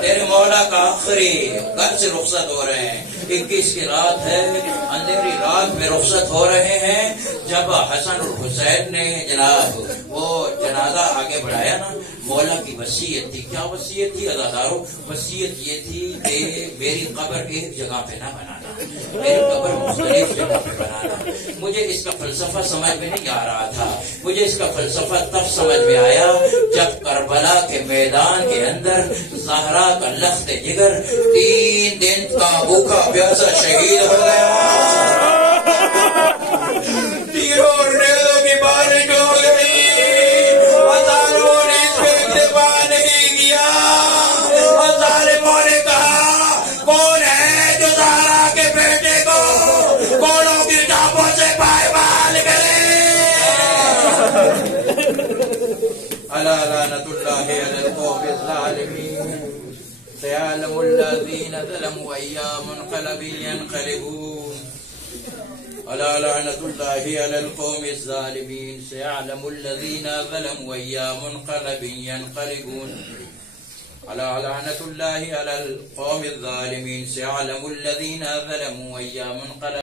تیرے مولا کا آخری گھر سے رخصت ہو رہے ہیں. 21 کی رات ہے, اندھیری رات میں رخصت ہو رہے ہیں. جب حسن اور حسین نے جناب وہ جنازہ آگے بڑھایا نا, مولا کی وصیت تھی. کیا وصیت تھی عزادارو؟ وصیت یہ تھی کہ میری قبر ایک جگہ پہ نہ بنانا, میری قبر مختلف جگہ پہ بنانا. مجھے اس کا فلسفہ سمجھ میں نہیں آ رہا تھا. مجھے اس کا فلسفہ تب سمجھ میں آیا جب کربلا کے میدان کے اندر زہرا کا لخت جگر 3 دن کا بھوکا پیاسا شہید ہو گیا. تیروں اور نیزوں کی بارش ہو گئی, ہزاروں نے اس پہ اکتفا نہیں کیا. ظالموں نے کہا کون ہے جو زہرا کے بیٹے کو گھوڑوں کی ٹاپوں سے پائمال کرے. الا لعنۃ اللہ علی القوم الظالمین سيعلم الذين ظلموا أيّا منقلب ينقلبون. ألا لعنة الله على القوم الظالمين سيعلم الذين ظلموا أيّا منقلب ينقلبون. ألا لعنة الله على القوم الظالمين سيعلم الذين ظلموا أيّا منقلب